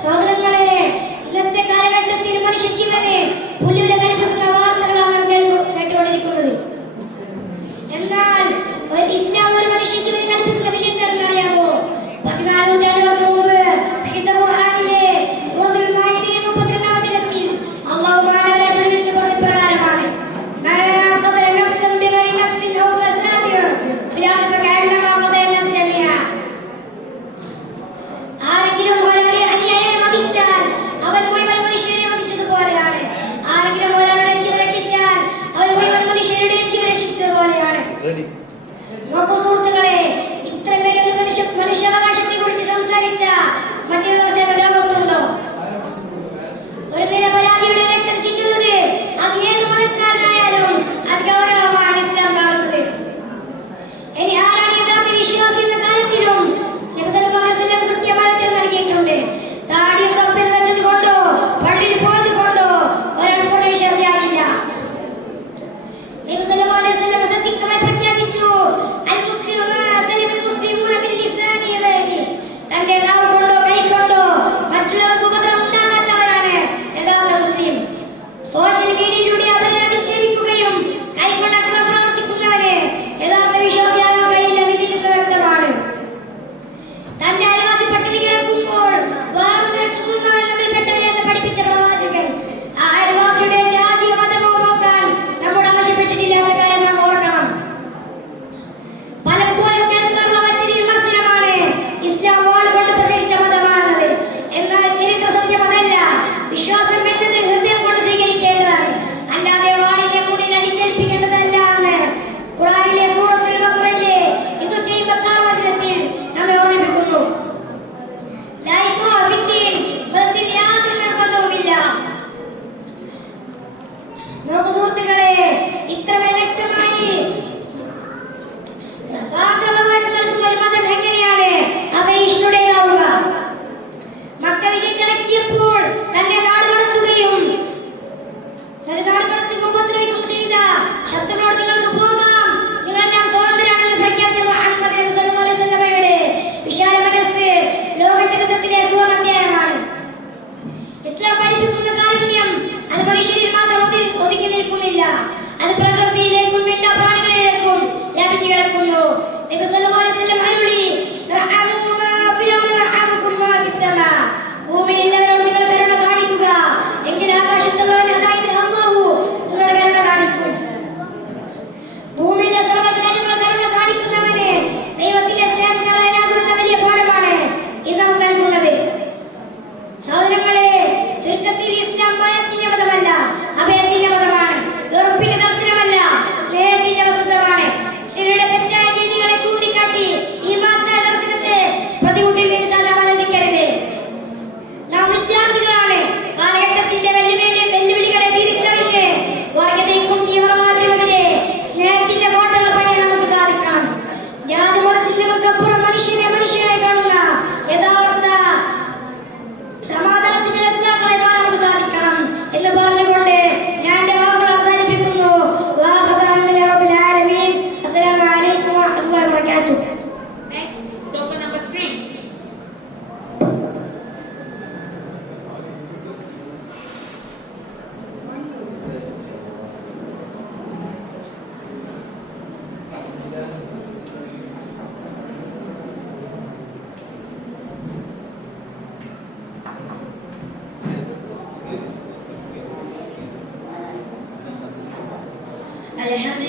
സഹോദരങ്ങളെ, ഇന്നത്തെ കാലഘട്ടത്തിൽ മനുഷ്യജീവനെ പുല്ലുവില കൽപ്പിക്കുന്ന വാർത്തകളാണ് നാം കേട്ടുകൊണ്ടിരിക്കുന്നത്. എന്നാൽ ഇസ്ലാം ഒരു മനുഷ്യജീവനെ കൽപ്പിക്കുന്ന വിജയങ്ങളെന്നറിയാമോ? 14 നൂറ്റാണ്ടുകൾക്ക് മുമ്പ് വിശുദ്ധ ഖുർആനിലെ സൂറത്തുൽ മാഇദയിലെ 32-ാം വചനത്തിൽ അല്ലാഹു മാനവരെ വിളിച്ചു പറഞ്ഞ പ്രകാരമാണ്, മാ ഖതല നഫ്സൻ ബിഗൈരി നഫ്സിൻ ഔ ഫസാദിൻ ഫിൽ അർദി കഅന്നമാ ഖതല അൻ-നാസ് ജമീഅ.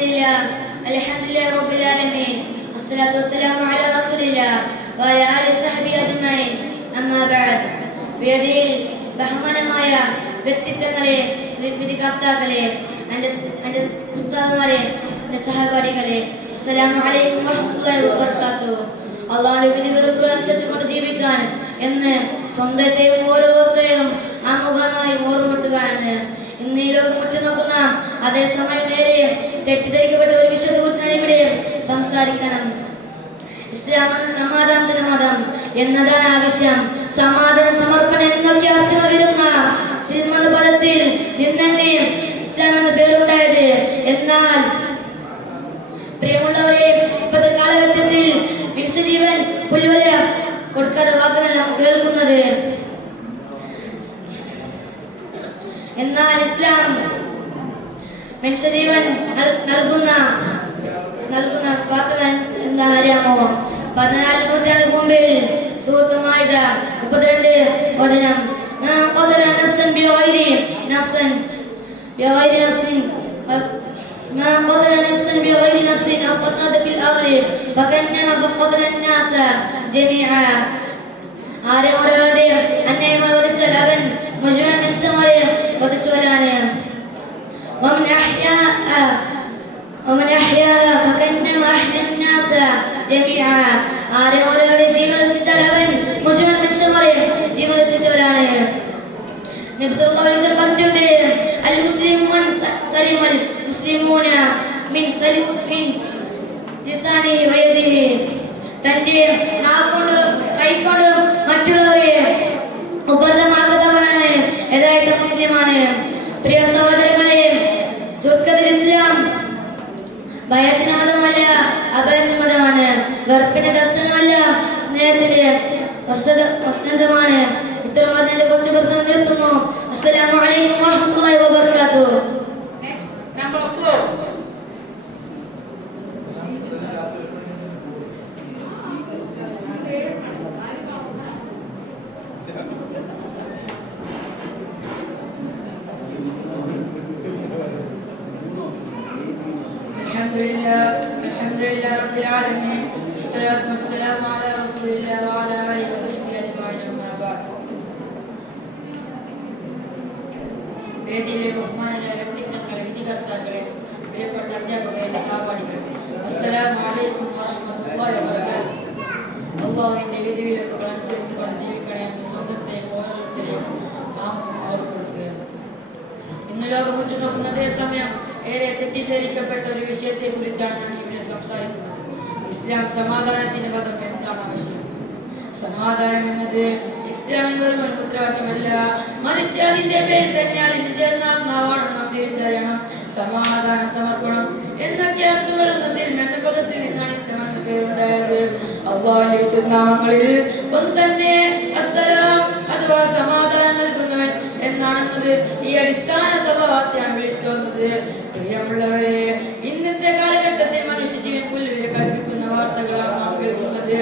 لله الحمد لله رب العالمين والصلاة والسلام على رسول الله وعلى آله وصحبه أجمعين أما بعد വേദിയിൽ ബഹുമാനമായ വ്യക്തിത്വങ്ങളെ, വിധികർത്താക്കളെ, എൻ്റെ ഉസ്താദുമാരെ, എൻ്റെ സഹപാഠികളെ, അസ്സലാമു അലൈക്കും വറഹ്മത്തുള്ളാഹി വബറകാതുഹു. അള്ളാഹുവിന്റെ വിധിവിലക്കുകൾ അനുസരിച്ചുകൊണ്ട് ജീവിക്കാൻ എന്ന് സ്വന്തത്തെയും ഓരോരുത്തരെയും ആമുഖമായി ഓർമ്മപ്പെടുത്തുകയാണ്. ഇന്ന് ഈ ലോകം ഉറ്റുനോക്കുന്ന അതേസമയം നേരെ തെറ്റിദ്ധരിക്കപ്പെട്ട ഒരു വിഷയത്തെക്കുറിച്ച് ഞാൻ ഇവിടെ സംസാരിക്കണം. ഇസ്ലാം എന്ന സമാധാനത്തിന്റെ മതം എന്നതാണ് ആവശ്യം. സമാധാനം, സമർപ്പണം എന്നൊക്കെ അർത്ഥങ്ങൾ വരുന്ന സിമത പദത്തിൽ നിന്നെ ഇസ്ലാം എന്ന പേരുണ്ടായത്. എന്നാൽ പ്രിയമുള്ളവരെ, ഇപ്പോഴത്തെ കാലഘട്ടത്തിൽ മനുഷ്യജീവൻ പുൽവല കൊടുക്കാത്ത വാക്കുകൾ നാം കേൾക്കുന്നത്. എന്നാൽ ഇസ്ലാം മനുഷ്യജീവൻ നൽകുന്ന വാർത്തകൾ എന്താ അറിയാമോ? 14 നൂറ്റാണ്ട് മുമ്പിൽ സൂറത്ത് മാഇദ 32 വചനം, ما قتل نفسا بغير نفس أو فساد في الأرض فكأنما قتل الناس جميعا. ആരെ ഒരാളുടെ അന്യായമായി വധിച്ചാൽ അവൻ മുഴുവൻ മനുഷ്യന്മാരെ വധിച്ചവരാണ്. ومن أحياها فكأنما أحيا الناس جميعا. ആരെ ഒരാളുടെ ജീവൻ രക്ഷിച്ചാൽ അവൻ മുഴുവൻ മനുഷ്യന്മാരെ ജീവൻ രക്ഷിച്ചവരാണ്. നബി സല്ലല്ലാഹു അലൈഹി വസല്ലം പറഞ്ഞിട്ടുണ്ട്, അൽ മുസ്ലിമു മൻ സലിമൽ മുസ്ലിമൂന മിൻ ലിസാനിഹി വയദിഹി. തന്റെ നാവുകൊണ്ടും കൈകൊണ്ടും മറ്റുള്ളവരെ ഉപദ്രവമാക്കാത്തവനാണ് യഥാർത്ഥ മുസ്ലിമാണ്. പ്രിയ സഹോദരങ്ങളെ, ചുരുക്കത്തിൽ ഇസ്ലാം ഭയത്തിന്റെ മതമല്ല, അഭയത്തിന്റെ മതമാണ്. വെറുപ്പിന്റെ ദർശനമല്ല, സ്നേഹത്തിന്റെ വസന്തമാണ്. ഇത്തരം പറഞ്ഞതിന്റെ കുറച്ച് പ്രശ്നം നിർത്തുന്നു. അസ്സലാമു അലൈക്കും വറഹ്മത്തുള്ളാഹി വബറകാതുഹു. Number 4. الحمد لله رب العالمين والصلاة والسلام على رسول الله وعلى آله وصحبه أجمعين أما بعد. വേദിയിലെ ബഹുമാനരായ വ്യക്തിത്വങ്ങളെ, വിധികർത്താക്കളെ, പ്രിയപ്പെട്ട അധ്യാപകരെ, സഹപാഠികളെ, അസ്സലാമു അലൈക്കും വറഹ്മത്തുള്ളാഹി വബറകാതുഹു. അല്ലാഹുവിന്റെ വിധിവിലക്കുകൾ അനുസരിച്ച് കൊണ്ട് ജീവിക്കണേ എന്ന് സ്വന്തത്തെയും ഓരോരുത്തരെയും നാം ഓർമ്മപ്പെടുത്തുകയാണ്. ഇന്ന് ലോകം ഉറ്റുനോക്കുന്ന അതേ സമയം ഏറെ തെറ്റിദ്ധരിക്കപ്പെട്ട ഒരു വിഷയത്തെ കുറിച്ചാണ് ഞാൻ ഇവിടെ സംസാരിക്കുന്നത്. ഇസ്ലാം സമാധാനത്തിന്റെ മതം എന്താണ് ആവശ്യം? സമാധാനം എന്നത് ഇസ്ലാമിന്റെ ഒരു മുദ്രാവാക്യമല്ല, മറിച്ച് അതിന്റെ പേര് തന്നെയാണ്. നിജനാത്മാവാണ് നാം തിരിച്ചറിയണം. സമാധാനം, സമർപ്പണം എന്നൊക്കെ അർത്ഥം വരുന്ന സിൽം എന്ന പദത്തിൽ നിന്നാണ് ഇസ്ലാം എന്ന പേരുണ്ടായത്. അല്ലാഹുവിന്റെ വിശുദ്ധനാമങ്ങളിൽ ഒന്ന് തന്നെ അസ്സലാം അഥവാ സമാധാനം നൽകുന്നവൻ എന്നാണെന്നത് ഈ അടിസ്ഥാന സമവാക്യം വിളിച്ചോന്നത്. പ്രിയമുള്ളവരെ, ഇന്നത്തെ കാലഘട്ടത്തിൽ മനുഷ്യജീവൻ പുല്ലുവിലെ കൽപ്പിക്കുന്ന വാർത്തകളാണ് നാം കേൾക്കുന്നത്.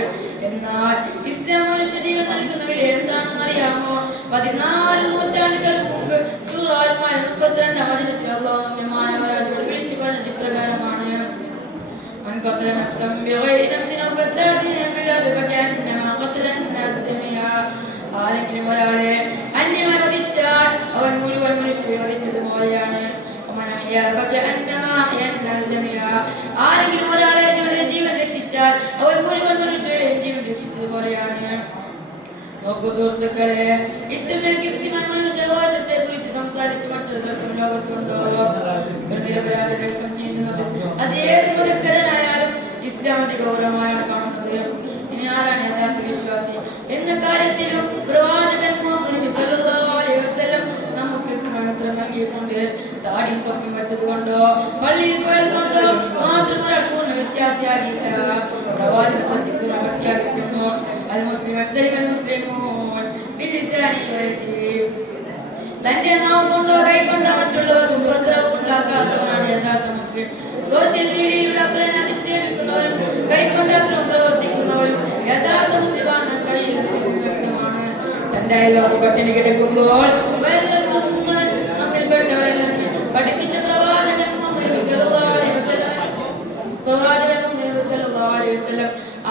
എന്നാൽ ഇസ്ലാം മനുഷ്യജീവൻ നൽകുന്ന വില എന്താണെന്ന് അറിയാമോ? 14 നൂറ്റാണ്ടുകൾക്ക് മുമ്പ് സൂറ അൽ-മാഇദ 32 വചനത്തിൽ അല്ലാഹു നമ്മെ മാനവരാശിയോട് വിളിച്ചു പറഞ്ഞത് ഇപ്രകാരമാണ്: മൻ ഖതല നഫ്സൻ ബിഗൈരി നഫ്സിൻ ഔ ഫസാദിൻ ഫിൽ അർദി ഫകഅന്നമാ ഖതല അൻ-നാസ ജമീഅ. ആരെങ്കിലും ഒരാളെ അന്യമായി വധിച്ചാൽ അവൻ മുഴുവൻ മനുഷ്യരെ വധിച്ചതുപോലെയാണ്. ആരെങ്കിലും ഒരാളെ ജീവൻ രക്ഷിച്ചാൽ അവൻ മുഴുവൻ മനുഷ്യരുടെയും ജീവൻ രക്ഷിച്ചതുപോലെയാണ്. നോക്കൂ സുഹൃത്തുക്കളെ, ഇത്രമേൽ കൃത്യമായ മനുഷ്യാവകാശത്തെ കുറിച്ച് സംസാരിച്ച് മറ്റൊരു ദർശനം ലോകത്തുണ്ടോ? നിരപരാധികളുടെ രക്തം ചെയ്യുന്നത് അത് ഏത് മതക്കാരനായാലും ഇസ്ലാം അതി ഗൗരവമായാണ് കാണുന്നത്. ഇനി ആരാണ് യഥാർത്ഥ വിശ്വാസി എന്ന കാര്യത്തിലും പ്രവാചകൻ മുഹമ്മദ് സല്ലല്ലാഹു അലൈഹി വസല്ലം നമുക്ക് ഉത്തരം നൽകിയിട്ടുണ്ട്. താടിയും തൊപ്പിയും വെച്ചത് കൊണ്ടോ പള്ളിയിൽ പോയത് കൊണ്ടോ മാത്രം ഒരാൾ പൂർണ്ണ വിശ്വാസിയാകില്ല. പ്രവാചകൻ സത്യത്തിൽ പ്രഖ്യാപിക്കുന്നു, അൽ മുസ്ലിം സലിമൽ മുസ്ലിമൂൻ ബിലിസാനി വയദിഹി. തന്റെ നാവ് കൊണ്ടോ കൈകൊണ്ടോ മറ്റുള്ളവർക്ക് ഉപദ്രവം ഉണ്ടാക്കാത്തവനാണ് യഥാർത്ഥ മുസ്ലിം. സോഷ്യൽ മീഡിയയിലൂടെ അപരനെ അധിക്ഷേപിക്കുന്നവരും കൈകൊണ്ട് അക്രമം പ്രവർത്തിക്കുന്നവരും യഥാർത്ഥ മുസ്ലിമാകാൻ കഴിയില്ലെന്ന് വ്യക്തമാണ്. തന്റെ അയൽവാസി പട്ടിണി കിടക്കുമ്പോൾ നമ്മിൽപ്പെട്ടവരില്ലെന്ന് പഠിപ്പിച്ച പ്രവാചകൻ മുഹമ്മദ് സല്ലല്ലാഹു അലൈഹി വസല്ലം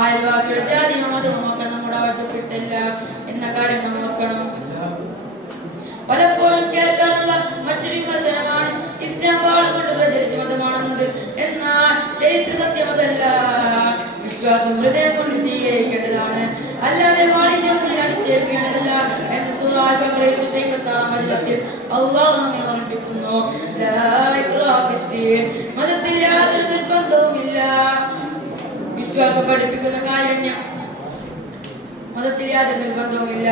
അയൽവാസിയുടെ ജാതിയോ മതമോ ഒക്കെ നമ്മോട് ആവശ്യപ്പെട്ടില്ല എന്ന കാര്യം നാം നോക്കണം. പലപ്പോഴും കേൾക്കാറുള്ള മറ്റൊരു വിമർശനമാണ് ഇസ്ലാം വാളുകൊണ്ട് പ്രചരിച്ച മതമാണെന്നത്. എന്നാൽ ചരിത്ര സത്യമതല്ല. വിശ്വാസം ഹൃദയം കൊണ്ട് സ്വീകരിക്കേണ്ടതാണ്, അല്ലാതെ വാളിന്റെ മുന്നിൽ അടിച്ചേൽക്കേണ്ടതല്ല എന്ന് സൂറ അൽ-ബഖറയിൽ 156-ാം വചനത്തിൽ അല്ലാഹു നമ്മെ ഓർമ്മിപ്പിക്കുന്നു. മതത്തിൽ യാതൊരു നിർബന്ധവുമില്ല. വിശ്വാസം പഠിപ്പിക്കുന്ന കാരുണ്യം, മതത്തിൽ യാതൊരു നിർബന്ധവുമില്ല.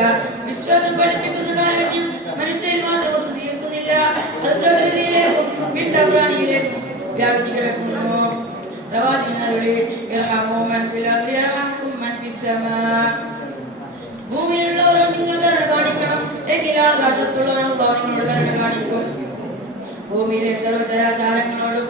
വിശ്വാസം പഠിപ്പിക്കുന്ന കാരുണ്യം മനുഷ്യരിൽ മാത്രം ഒത്തുതീർക്കുന്നില്ല, അത് പ്രകൃതിയിലേക്കും പിണ്ടപ്രാണിയിലേക്കും വ്യാപിച്ചു കിടക്കുന്നു. ഭൂമിയിലുള്ളവരോട് നിങ്ങൾ കരുണ കാണിക്കണം, എങ്കിൽ ആകാശത്തുള്ളവനോട് നിങ്ങളോട് കരുണ കാണിക്കും. ഭൂമിയിലെ സർവചരാചാരങ്ങളോടും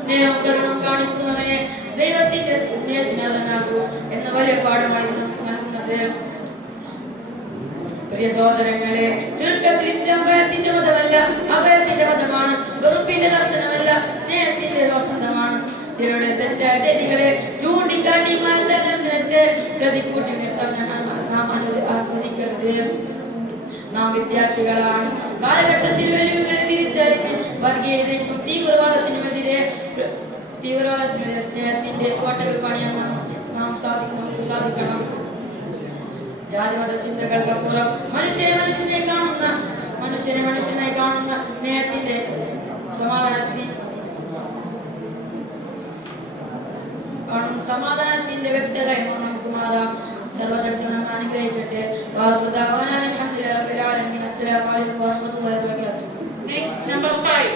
സ്നേഹം കരുണ കാണിക്കുന്നവനെ ദൈവത്തിന്റെ സ്നേഹത്തിനർഹനാകൂ എന്ന വലിയ പാഠമാണ് നൽകുന്നത്. പ്രിയ സഹോദരങ്ങളെ, ചുരുക്കത്തിൽ ഇസ്ലാം ഭയത്തിന്റെ മതമല്ല, അഭയത്തിന്റെ മതമാണ്. വെറുപ്പിന്റെ ദർശനമല്ല, സ്നേഹത്തിന്റെ വസന്തമാണ്. ചിലരുടെ തെറ്റായ ചെയ്തികളെ ചൂണ്ടിക്കാട്ടി ദർശനത്തെ പ്രതിക്കൂട്ടി നിർത്താൻ നാം അനുവദിക്കരുത്. നാം വിദ്യാർത്ഥികളാണ്. കാലഘട്ടത്തിൽ വെല്ലുവിളികളെ തിരിച്ചറിഞ്ഞ് വർഗീയതയ്ക്കും തീവ്രവാദത്തിനുമെതിരെ സ്നേഹത്തിന്റെ കോട്ടകൾ പണിയാൻ നാം സാധിക്കണം. ജാതിമത ചിന്തകൾക്കപ്പുറം മനുഷ്യനെ മനുഷ്യനായി കാണുന്ന സ്നേഹത്തിന്റെ സമാധാനത്തിന്റെ വ്യക്തരായി നമുക്ക് മാറാം. സർവശക്തി നാം അനുഗ്രഹിക്കട്ടെ. Next, number 5.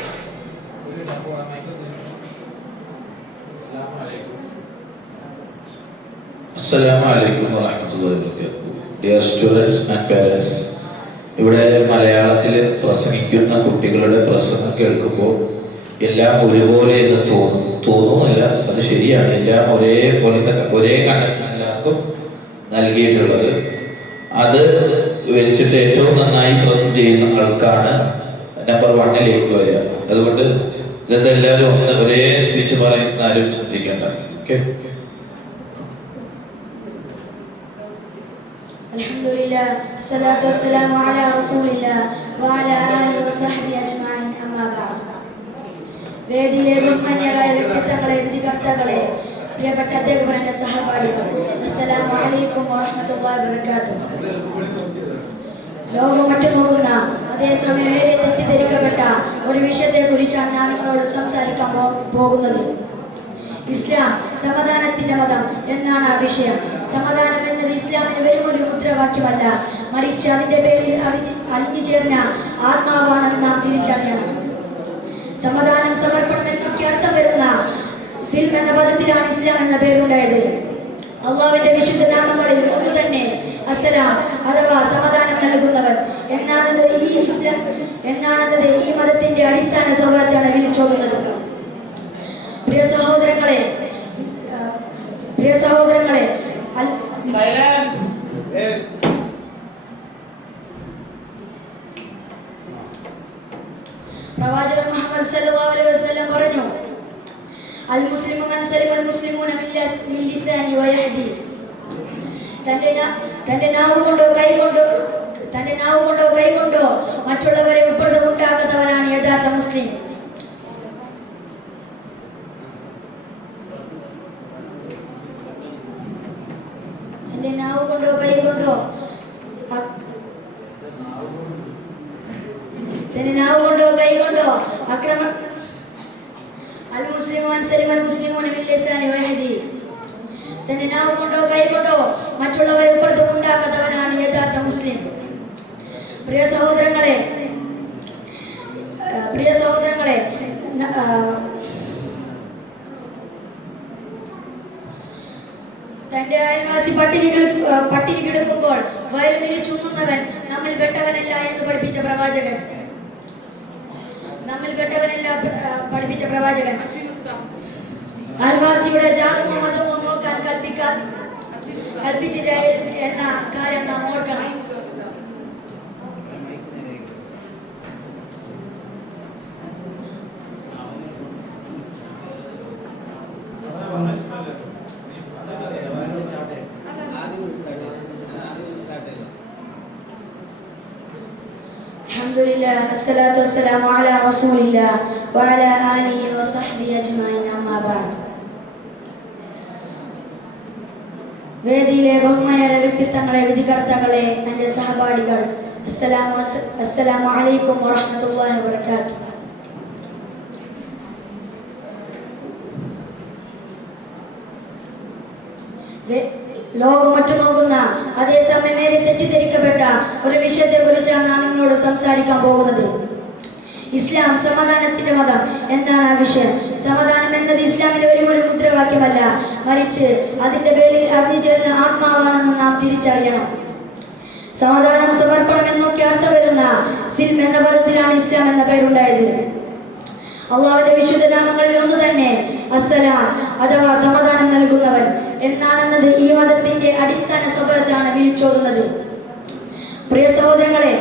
Assalamu alaikum warahmatullahi wabarakatuh. Dear students and parents, ഇവിടെ മലയാളത്തിൽ പ്രസംഗിക്കുന്ന കുട്ടികളുടെ പ്രസംഗം കേൾക്കുമ്പോൾ എല്ലാം ഒരുപോലെ എന്ന് തോന്നുന്നില്ല. അത് ശരിയാണ്, എല്ലാം ഒരേ കണ്ടന്റ് എല്ലാവർക്കും നൽകിയിട്ടുള്ളത്. അത് വെച്ചിട്ട് ഏറ്റവും നന്നായി പ്രസംഗം ചെയ്യുന്ന ആൾക്കാണ് നമ്പർ 1ലേക്ക് വരിക. അതുകൊണ്ട് ഇതെല്ലാവരും ഒരേ സ്പീച്ച് പറയുന്ന ആരും ശ്രദ്ധിക്കേണ്ട. ഓക്കെ. അൽഹംദുലില്ലാ, സ്വലാത്തു വസ്സലാമു അലാ റസൂലില്ലാ വഅലാ ആലിഹി വസഹ്ബിഹി അജ്മഈൻ. അമ്മാ ബഅദ്. വേദിയിലെ ബഹുമാന്യരായ വ്യക്തിത്വങ്ങളെ, വിധികർത്താക്കളെ, പ്രിയപ്പെട്ട അധ്യാപകരുടെ സഹപാഠികൾ, അസ്സലാമു അലൈക്കും വറഹ്മത്തുള്ളാഹി വബറകാതുഹു. ലോകം ഒറ്റുനോക്കുന്ന അതേസമയം ഏറെ തെറ്റിദ്ധരിക്കപ്പെട്ട ഒരു വിഷയത്തെ കുറിച്ചാണ് ഞാൻ നിങ്ങളോട് സംസാരിക്കാൻ പോകുന്നത്. ഇസ്ലാം സമാധാനത്തിന്റെ മതം എന്നാണ് ആ വിഷയം. സമാധാനം എന്നത് ഇസ്ലാമിന് വെറും ഒരു മുദ്രാവാക്യമല്ല, മറിച്ച് അതിന്റെ പേരിൽ അലിഞ്ഞു ചേർന്ന ആത്മാവാണെന്ന് നാം തിരിച്ചറിയണം. സമാധാനം, സമർപ്പണം എന്നൊക്കെ അർത്ഥം വരുന്ന സിൽം എന്ന പദത്തിലാണ് ഇസ്ലാം എന്ന പേരുണ്ടായത്. അള്ളാഹുവിന്റെ വിശുദ്ധ നാമങ്ങളിൽ ഒന്ന് തന്നെ അസ്സലാം അഥവാ സമാധാനം നൽകുന്നവൻ എന്നാണെന്നത് ഈ മതത്തിന്റെ അടിസ്ഥാന സ്വഭാവത്തെയാണ് വിളിച്ചോതുന്നത്. പ്രിയ സഹോദരങ്ങളെ, പ്രവാചകൻ മുഹമ്മദ് സല്ലല്ലാഹു അലൈഹി വസല്ലം പറഞ്ഞു, അൽ മുസ്ലിമു മൻ സലിമ അൽ മുസ്ലിമൂന മിൻ ലിസാനി വ യഹ്ദി. തന്റെ നാവ് കൊണ്ടോ കൈകൊണ്ടോ മറ്റുള്ളവരെ ഉപദ്രവമുണ്ടാക്കുന്നവനാണ് യഥാർത്ഥ മുസ്ലിം. തന്റെ നാവ് കൊണ്ടോ കൈകൊണ്ടോ ആക്രമണം അൽ മുസ്ലിമു മൻ സലിമ അൽ മുസ്ലിമൂന മിൻ ലിസാനി വ യഹ്ദി. തന്റെ നാവ് കൊണ്ടോ കൈകൊണ്ടോ മറ്റുള്ളവരെ ഉപദ്രവമുണ്ടാക്കുന്നവനാണ് യഥാർത്ഥ മുസ്ലിം. പ്രിയ സഹോദരങ്ങളെ, തന്റെ അയൽവാസി പട്ടിണി കിടക്കുമ്പോൾ വയറു തിരിച്ചുണ്ണുന്നവൻ നമ്മിൽ പെട്ടവനല്ല എന്ന് പഠിപ്പിച്ച പ്രവാചകൻ അയൽവാസിയുടെ ജാതിയോ മതമോ നോക്കാൻ കൽപ്പിച്ചില്ല എന്ന കാര്യം നാം ഓർക്കണം. അൽഹംദുലില്ലാ അസ്സലാത്തു വസ്സലാമു അലാ റസൂലില്ലാ വഅലാ ആലിഹി വസഹ്ബിഹി അജ്മഈൻ അമ്മാ ബഅദ്. വേദിയിലെ ബഹുമാന്യരായ വ്യക്തിത്വങ്ങളെ, വിധികർത്താക്കളെ, എൻ്റെ സഹപാഠികൾ, അസ്സലാമു അലൈക്കും വറഹ്മത്തുള്ളാഹി വബറകാതുഹു. ലോകം ഒറ്റുനോക്കുന്ന അതേസമയം നേരെ തെറ്റിദ്ധരിക്കപ്പെട്ട ഒരു വിഷയത്തെ കുറിച്ചാണ് ഞാൻ നിങ്ങളോട് സംസാരിക്കാൻ പോകുന്നത്. ഇസ്ലാം സമാധാനത്തിന്റെ മതം എന്നാണ് ആ വിഷയം. സമാധാനം എന്നത് ഇസ്ലാമിലെ ഒരു മുദ്രാവാക്യമല്ല, മറിച്ച് അതിന്റെ പേരിൽ അറിഞ്ഞുചേരുന്ന ആത്മാവാണെന്ന് നാം തിരിച്ചറിയണം. സമാധാനം, സമർപ്പണം എന്നൊക്കെ അർത്ഥം വരുന്ന സിൽം എന്ന പദത്തിലാണ് ഇസ്ലാം എന്ന പേരുണ്ടായത്. അള്ളാഹുവിന്റെ വിശുദ്ധ നാമങ്ങളിൽ ഒന്ന് തന്നെ അസ്സലാം അഥവാ സമാധാനം നൽകുന്നവൻ എന്നാണെന്നത് ഈ മതത്തിന്റെ അടിസ്ഥാന സ്വഭാവത്താണ് വിളിച്ചോതുന്നത്. പ്രിയ സഹോദരങ്ങളെ,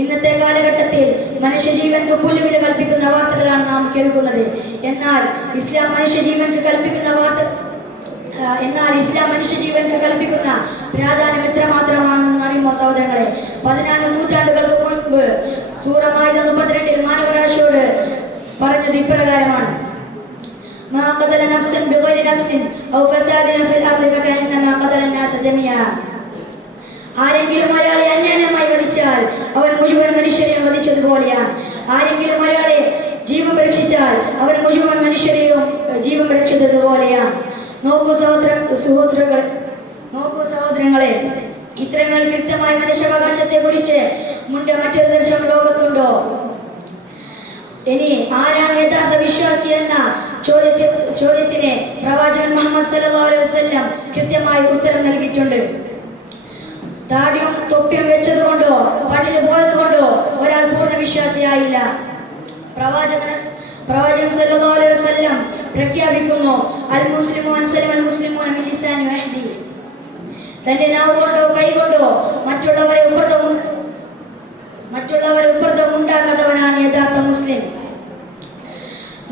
ഇന്നത്തെ കാലഘട്ടത്തിൽ മനുഷ്യജീവൻക്ക് പുല്ലുവില കൽപ്പിക്കുന്ന വാർത്തകളാണ് നാം കേൾക്കുന്നത്. എന്നാൽ ഇസ്ലാം മനുഷ്യജീവൻക്ക് കൽപ്പിക്കുന്ന പ്രാധാന്യം എത്രമാത്രമാണെന്ന് അറിയുമോ സഹോദരങ്ങളെ? 14 നൂറ്റാണ്ടുകൾക്ക് മുൻപ് സൂറ മാഇദ 32 മാനവരാശിയോട് പറഞ്ഞത് ഇപ്രകാരമാണ്: മാ ഖതല നഫ്സൻ ബിഗൈരി നഫ്സിൻ ഔ ഫസാദിൻ ഫിൽ അർളി ഫകഅന്നമാ ഖതല الناس ജമിഅ. ആരെങ്കിലും ഒരാളെ അന്യായമായി വധിച്ചാൽ അവൻ മുഴുവൻ മനുഷ്യരെയും വധിച്ചതുപോലെയാണ്. ആരെങ്കിലും ഒരാളെ ജീവൻ രക്ഷിച്ചാൽ അവൻ മുഴുവൻ മനുഷ്യരെയും ജീവൻ രക്ഷിച്ചതുപോലെയാണ്. നോക്കൂ സഹോദരങ്ങളെ, ഇത്രമേൽ കൃത്യമായ മനുഷ്യാവകാശത്തെ കുറിച്ച് മുൻപ് മറ്റൊരു ദർശനം ലോകത്തുണ്ടോ? ഇനി ആരാണ് യഥാർത്ഥ വിശ്വാസി എന്ന ചോദ്യത്തിന് പ്രവാചകൻ മുഹമ്മദ് സല്ലല്ലാഹു അലൈഹി വസല്ലം കൃത്യമായി ഉത്തരം നൽകിയിട്ടുണ്ട്. താടിയും തൊപ്പിയും വെച്ചതുകൊണ്ടോ പള്ളിയിൽ പോയതുകൊണ്ടോ ഒരാൾ പൂർണ്ണ വിശ്വാസിയായില്ല. പ്രവാചകൻ സല്ലല്ലാഹു അലൈഹി വസല്ലം പ്രഖ്യാപിക്കുന്നു: അൽ മുസ്ലിമു മൻ സലമ അൽ മുസ്ലിമൂന മിൻ ലിസാനി വഹദി. തന്റെ നാവ് കൊണ്ടോ കൈ കൊണ്ടോ മറ്റുള്ളവരെ ഉപദ്രവം ഉണ്ടാക്കാത്തവനാണ് യഥാർത്ഥ മുസ്ലിം.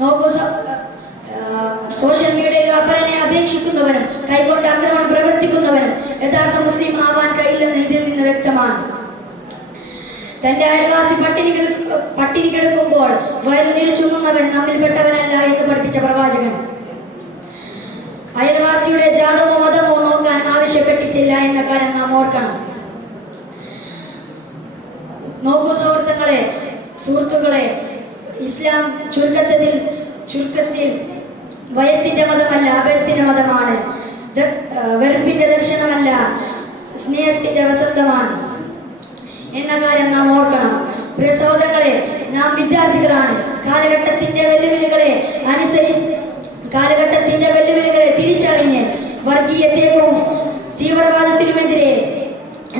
നോക്കൂ, സോഷ്യൽ മീഡിയയിൽ അപരനെ അപേക്ഷിക്കുന്നവനും കൈകൊണ്ട് ആക്രമണം പ്രവർത്തിക്കുന്നവനും യഥാർത്ഥ മുസ്ലിം ആവാൻ കഴിയില്ലെന്ന് ഇതിൽ നിന്ന് വ്യക്തമാണ്. തന്റെ അയൽവാസി പട്ടിണി കിടക്കുമ്പോൾ വയറു നിറച്ചുന്നവൻ നമ്മിൽപ്പെട്ടവനല്ല എന്ന് പഠിപ്പിച്ച പ്രവാചകൻ അയൽവാസിയുടെ ജാതമോ മതമോ നോക്കാൻ ആവശ്യപ്പെട്ടിട്ടില്ല എന്ന കാര്യം നാം ഓർക്കണം. നോക്കൂ സുഹൃത്തുക്കളെ, ഇസ്ലാം ചുരുക്കത്തിൽ ഭയത്തിന്റെ മതമല്ല, അഭയത്തിന്റെ മതമാണ്. വെറുപ്പിന്റെ ദർശനമല്ല, സ്നേഹത്തിന്റെ വസന്തമാണ് എന്ന കാര്യം നാം ഓർക്കണം. പ്രിയ സഹോദരങ്ങളെ, നാം വിദ്യാർത്ഥികളാണ്. കാലഘട്ടത്തിന്റെ വെല്ലുവിളികളെ തിരിച്ചറിഞ്ഞ് വർഗീയതയ്ക്കും തീവ്രവാദത്തിനുമെതിരെ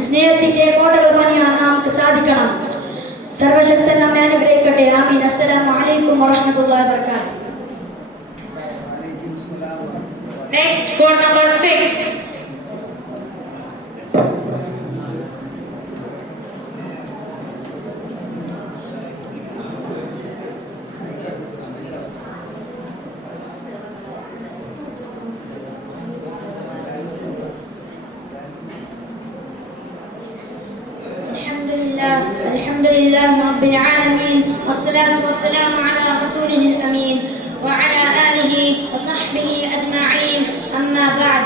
സ്നേഹത്തിന്റെ കോട്ടകൾ പണിയാൻ നമുക്ക് സാധിക്കണം. സർവശക്തൻ നമ്മെ അനുഗ്രഹിക്കട്ടെ. ആമീൻ. അസ്സലാമു അലൈക്കും വറഹ്മത്തുള്ളാഹി വബറകാതുഹു. Next, code number 6. الحمد لله رب العالمين والصلاة والسلام على رسوله الأمين وعلى آله وصحبه أجمعين أما بعد.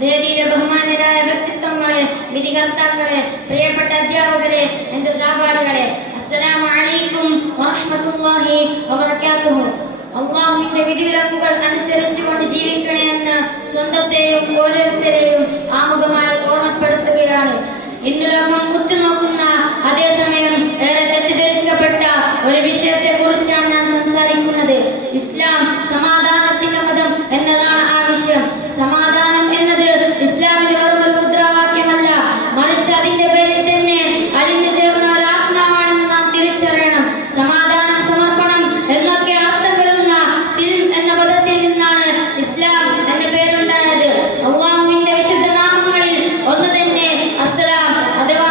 വേദിയിലെ ബഹുമാന്യരായ വ്യക്തിത്വങ്ങളെ, വിധികർത്താക്കളെ, പ്രിയപ്പെട്ട അധ്യാപകരെ, എൻ്റെ സഹപാഠികളെ, അസ്സലാമു അലൈക്കും വറഹ്മത്തുള്ളാഹി വബറകാതുഹു. അള്ളാഹുവിന്റെ വിധിവിലക്കുകൾ അനുസരിച്ചുകൊണ്ട് ജീവിക്കണമെന്ന് സ്വന്തത്തെയും ഓരോരുത്തരെയും ആമുഖമായി ഓർമ്മപ്പെടുത്തുകയാണ്. ഇന്ന് ലോകം ഉറ്റുനോക്കുന്ന അതേസമയം ഏറെ തെറ്റിദ്ധരിക്കപ്പെട്ട ഒരു വിഷയത്തെ കുറിച്ചാണ് ഞാൻ സംസാരിക്കുന്നത്. ഇസ്ലാം സമാധാനത്തിന്റെ മതം എന്നതാണ് ആ വിഷയം. സമാധാനം എന്നത് ഇസ്ലാമിന്റെ വെറും മുദ്രാവാക്യമല്ല, മറിച്ച് അതിന്റെ പേരിൽ തന്നെ അലിഞ്ഞു ചേർന്ന ഒരു ആത്മാവാണെന്ന് നാം തിരിച്ചറിയണം. സമാധാനം, സമർപ്പണം എന്നൊക്കെ അർത്ഥം വരുന്ന സിൽം എന്ന പദത്തിൽ നിന്നാണ് ഇസ്ലാം എന്ന പേരുണ്ടായത്. അള്ളാഹുവിന്റെ വിശുദ്ധ നാമങ്ങളിൽ ഒന്ന് തന്നെ അസ്സലാം അഥവാ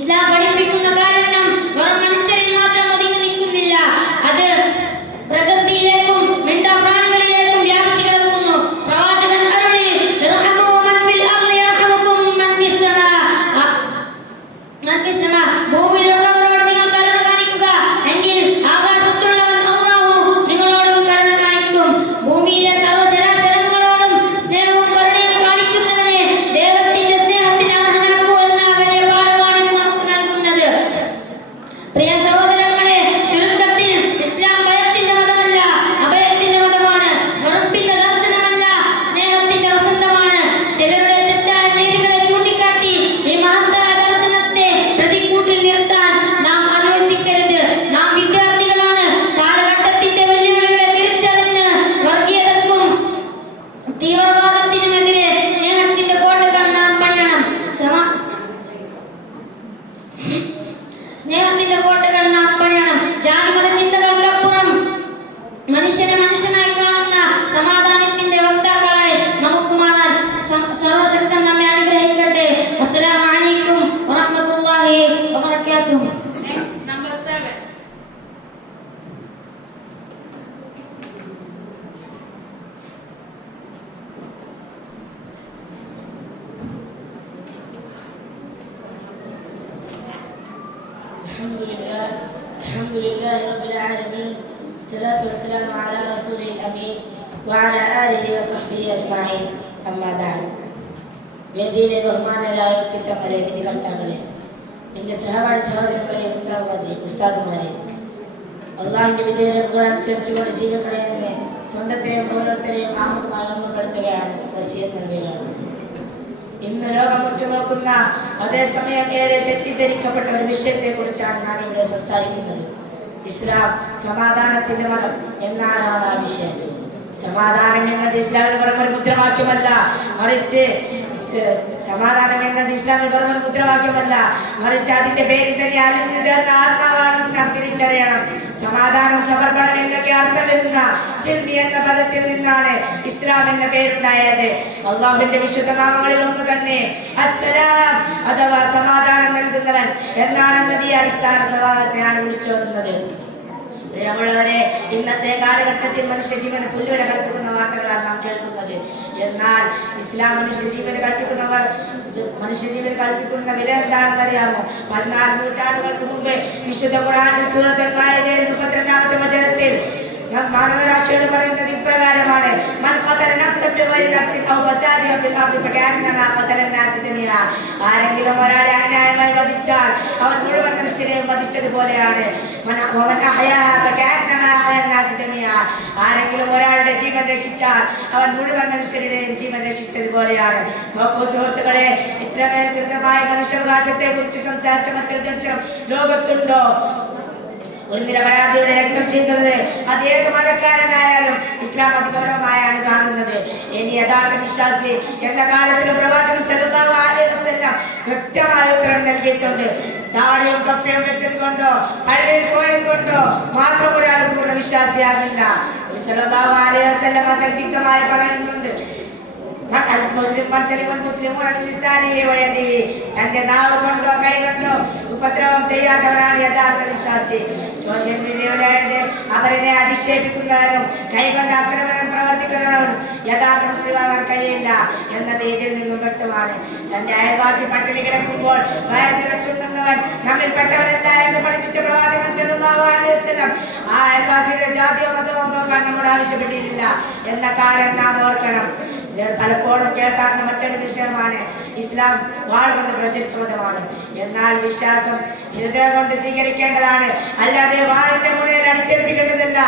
ഇസ്ലാം പഠിപ്പിക്കുന്ന കാരണം വെറും മനുഷ്യരിൽ മാത്രം ഒതുങ്ങി നിൽക്കുന്നില്ല, അത് പ്രകൃതിയിലേക്കും മിണ്ടാപ്രാണികളിലേക്കും വ്യാപിച്ചു കിടക്കുന്നു. പ്രവാചകൻ അരുളി, ഇർഹമൂ മൻ ഫിൽ അർളി യർഹമുകും മൻ ഫിസ് സമാ. ഭൂമിയിലുള്ളവരോട് നിങ്ങൾ കരുണ കാണിക്കുക, എങ്കിൽ ആകാശത്തുള്ളവൻ അല്ലാഹു നിങ്ങളോടും കരുണ കാണിക്കും. ഭൂമിയിലെ സർവ്വചരാചരങ്ങളോടും സ്നേഹവും കരുണയും കാണിക്കുന്നവനെ ദൈവത്തിന്റെ സ്നേഹത്തിന് അർഹനാക്കൂ എന്ന വലിയ പാഠമാണ് ഇത് നമുക്ക് നൽകുന്നത്. പ്രിയ സഹോദരങ്ങളെ, ചുരുക്കത്തിൽ ഇസ്ലാം ഭയത്തിന്റെ മതമല്ല, അഭയത്തിന്റെ മതമാണ്. വെറുപ്പിന്റെ ദർശനമല്ല, സ്നേഹത്തിന്റെ വസന്തമാണ്. ചിലരുടെ തെറ്റായ ചെയ്തികളെ ചൂണ്ടിക്കാട്ടി ഈ മഹത്തായ ദർശനത്തെ പ്രതിക്കൂട്ടിൽ നിർത്താൻ നാം അനുവദിക്കരുത്. നാം വിദ്യാർത്ഥികളാണ്. കാലഘട്ടത്തിന്റെ വെല്ലുവിളികളെ തിരിച്ചറിഞ്ഞ് വർഗീയതക്കും തീവ്രവാദത്തിനുമെതിരെ സ്നേഹത്തിന്റെ കോട്ടകൾ നാം പണിയണം. സ്നേഹത്തിന്റെ കോട്ടകൾ നാം പണിയണം. ജാതിമത ചിന്തകൾക്കപ്പുറം മനുഷ്യനെ മനുഷ്യനായി കാണുന്ന സമാധാനത്തിന്റെ വക്താക്കളായി നമുക്ക് മാറാൻ സർവശക്തൻ നമ്മെ അനുഗ്രഹിക്കട്ടെ. അസ്സലാമു അലൈക്കും വറഹ്മത്തുള്ളാഹി വബറകാതുഹു. Next, number 7. الحمد لله رب العالمين. الصلاة والسلام على رسوله الأمين وعلى آله وصحبه أجمعين. أما بعد. വേദിയിലെ ബഹുമാനരായ വ്യക്തിത്വങ്ങളെ, വിധികർത്താക്കളെ, എൻ്റെ സഹപാഠി സഹോദരങ്ങളെ, ഉസ്താദുമാരെ, അള്ളാഹുവിൻ്റെ വിധികൾ അനുസരിച്ചുകൊണ്ട് ജീവിക്കണമെന്ന് സ്വന്തത്തെയും ഓരോരുത്തരെയും ആമുഖമായി ഓർമ്മപ്പെടുത്തുകയാണ്, വസിയത്ത് നൽകുകയാണ്. ഇന്ന് ലോകം ഉറ്റുനോക്കുന്ന, അതേസമയം ഏറെ തെറ്റിദ്ധരിക്കപ്പെട്ട ഒരു വിഷയത്തെ കുറിച്ചാണ് നാം ഇവിടെ സംസാരിക്കുന്നത്. ഇസ്ലാം സമാധാനത്തിന്റെ മതം എന്നാണ് ആ വിഷയം. സമാധാനം എന്നത് ഇസ്ലാമിന് വെറും ഒരു മുദ്രാവാക്യമല്ല, മറിച്ച് അതിന്റെ പേരിൽ തന്നെ അലിഞ്ഞത് ആത്മാവാണെന്ന് നാം തിരിച്ചറിയണം. സമാധാനം, സമർപ്പണം എന്നൊക്കെ അർത്ഥം വരുന്ന സിൽമി എന്ന പദത്തിൽ നിന്നാണ് ഇസ്ലാം എന്ന പേരുണ്ടായത്. അള്ളാഹുവിന്റെ വിശുദ്ധ നാമങ്ങളിൽ ഒന്ന് തന്നെ അസ്സലാം അഥവാ സമാധാനം നൽകുന്നവൻ എന്നാണെന്നത് ഈ അടിസ്ഥാന സ്വഭാവത്തെയാണ് വിളിച്ചു വരുന്നത്. പ്രിയമുള്ളവരെ, ഇന്നത്തെ കാലഘട്ടത്തിൽ മനുഷ്യജീവന് പുല്ലുവില കൽപ്പിക്കുന്ന വാർത്തകളാണ് നാം കേൾക്കുന്നത്. എന്നാൽ ഇസ്ലാം മനുഷ്യജീവന് കൽപ്പിക്കുന്ന വില എന്താണെന്ന് അറിയാമോ? 14 നൂറ്റാണ്ടുകൾക്ക് മുമ്പ് വിശുദ്ധ ഖുർആനിൽ സൂറത്തുൽ മാഇദയിൽ 32-ാമത്തെ വചനത്തിൽ മാനവരാശിയോട് പറയുന്നത് ഇപ്രകാരമാണ്: ആരെങ്കിലും ഒരാളെ അന്യായമായി വധിച്ചാൽ അവൻ മുഴുവൻ മനുഷ്യരെയും വധിച്ചതുപോലെയാണ്. ആരെങ്കിലും ഒരാളുടെ ജീവൻ രക്ഷിച്ചാൽ അവൻ മുഴുവൻ മനുഷ്യരുടെയും ജീവൻ രക്ഷിച്ചതുപോലെയാണ്. നോക്കൂ സുഹൃത്തുക്കളെ, ഇത്രമേൽ കൃത്യമായ മനുഷ്യാവകാശത്തെ കുറിച്ച് സംസാരിച്ച മറ്റൊരു ദർശനം ലോകത്തുണ്ടോ? ഒരു നിരപരാധിയുടെ രക്തം ചെയ്യുന്നത് അത് ഏത് മതക്കാരനായാലും ഇസ്ലാം അതിഗൗരവമായാണ് കാണുന്നത്. ഇനി യഥാർത്ഥ വിശ്വാസി എന്ന കാലത്തിൽ പ്രവാചകൻ സല്ലല്ലാഹു അലൈഹി വസല്ലം വ്യക്തമായ ഉത്തരം നൽകിയിട്ടുണ്ട്. താടിയും കപ്പയും വെച്ചത് കൊണ്ടോ പള്ളിയിൽ പോയത് കൊണ്ടോ മാത്രം ഒരാൾ പൂർണ്ണ വിശ്വാസിയാകില്ല. സല്ലല്ലാഹു അലൈഹി വസല്ലം അസംദിഗ്ധമായി പറയുന്നുണ്ട്, തന്റെ നാവ് കൊണ്ടോ കൈ കൊണ്ടോ ഉപദ്രവം ചെയ്യാത്തവരാണ് യഥാർത്ഥ വിശ്വാസി. സോഷ്യൽ മീഡിയയിലൂടെ അവരെ അധിക്ഷേപിക്കുന്നവരും കൈകൊണ്ട് ആക്രമണം പ്രവർത്തിക്കുന്നവരും യഥാർത്ഥ മുസ്ലിമാകാൻ കഴിയില്ല എന്നത് ഇതിൽ നിന്നും വ്യക്തമാണ്. തന്റെ അയൽവാസി പട്ടിണി കിടക്കുമ്പോൾ വയർ നിറച്ചുണ്ടെന്നവൻ നമ്മിൽ പെട്ടവരല്ല എന്ന് പഠിപ്പിച്ച പ്രവാചകൻ സല്ലല്ലാഹു അലൈഹി വസല്ലം ആ അയൽവാസിയുടെ ജാതിയോ മതമോ നോക്കാൻ നമ്മോട് ആവശ്യപ്പെട്ടിട്ടില്ല എന്ന കാര്യം നാം ഓർക്കണം. പലപ്പോഴും കേൾക്കാവുന്ന മറ്റൊരു വിഷയമാണ് ഇസ്ലാം വാൾ കൊണ്ട് പ്രചരിച്ച മതമാണ്. എന്നാൽ വിശ്വാസം ഹൃദയം കൊണ്ട് സ്വീകരിക്കേണ്ടതാണ്, അല്ലാതെ വാളിന്റെ മുന്നിൽ അടിച്ചേൽപ്പിക്കേണ്ടതല്ല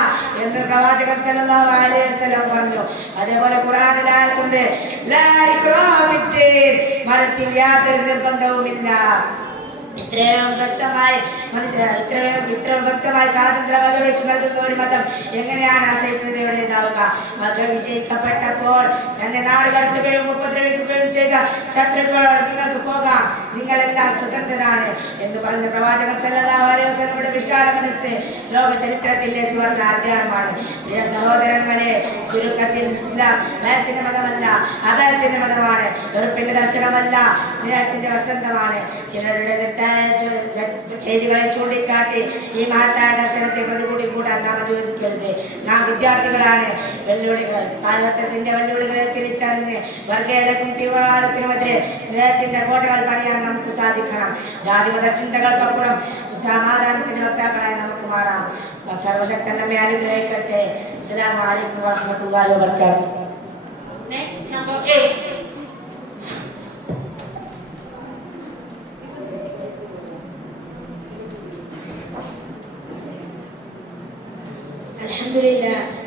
എന്ന് പ്രവാചകൻ സല്ലല്ലാഹു അലൈഹി വസല്ലം പറഞ്ഞു. അതേപോലെ ഖുർആനിൽ ആയത്തുണ്ട്, ലാ ഇക്റാഹ ഫിദ്ദീൻ, മതത്തിൽ യാതൊരു നിർബന്ധവുമില്ല. ഇത്രയും വ്യക്തമായി സ്വാതന്ത്ര്യം വകവെച്ച് നൽകുന്ന ഒരു മതം എങ്ങനെയാണ് അസഹിഷ്ണുതയുടേതാവുക? മതം വിജയിക്കപ്പെട്ടപ്പോൾ തന്നെ നാട് കടത്തുകയും ഉപദ്രവിക്കുകയും ചെയ്ത ശത്രുക്കളോട് നിങ്ങൾക്ക് പോകാം, നിങ്ങളെല്ലാം സ്വതന്ത്രരാണ് എന്ന് പറഞ്ഞ പ്രവാചകൻ സല്ലല്ലാഹു അലൈഹി വസല്ലമയുടെ വിശാല മനസ്സ് ലോക ചരിത്രത്തിലെ സുവർണ്ണ അധ്യായമാണ്. പ്രിയ സഹോദരങ്ങളെ, ചുരുക്കത്തിൽ ഇസ്ലാം ഭയത്തിന്റെ മതമല്ല, അഭയത്തിന്റെ മതമാണ്. വെറുപ്പിന്റെ ദർശനമല്ല, സ്നേഹത്തിന്റെ വസന്തമാണ്. ചിലരുടെ തെറ്റായ ചെയ്തികളെ ചൂണ്ടിക്കാട്ടി ഈ മഹത്തായ ദർശനത്തെ പ്രതികൂട്ടിക്കൂട്ടാൻ നാം അനുവദിക്കരുത്. നാം വിദ്യാർത്ഥികളാണ്. വെല്ലുവിളികൾ കാലഘട്ടത്തിന്റെ വെല്ലുവിളികളെ തിരിച്ചറിഞ്ഞ് വർഗീയതയ്ക്കും തീവ്രവാദത്തിനുമെതിരെ സ്നേഹത്തിന്റെ കോട്ടകൾ പണിയാൻ നമുക്ക് സാധിക്കണം. ജാതിമത ചിന്തകൾക്കപ്പുറം സമാധാനത്തിന് വക്താക്കളായി നമുക്ക് മാറാം. സർവശക്തൻ നമ്മെ അനുഗ്രഹിക്കട്ടെ. അസ്സലാമു അലൈക്കും വറഹ്മത്തുള്ളാഹി വബറകാതുഹു. Next, number 8.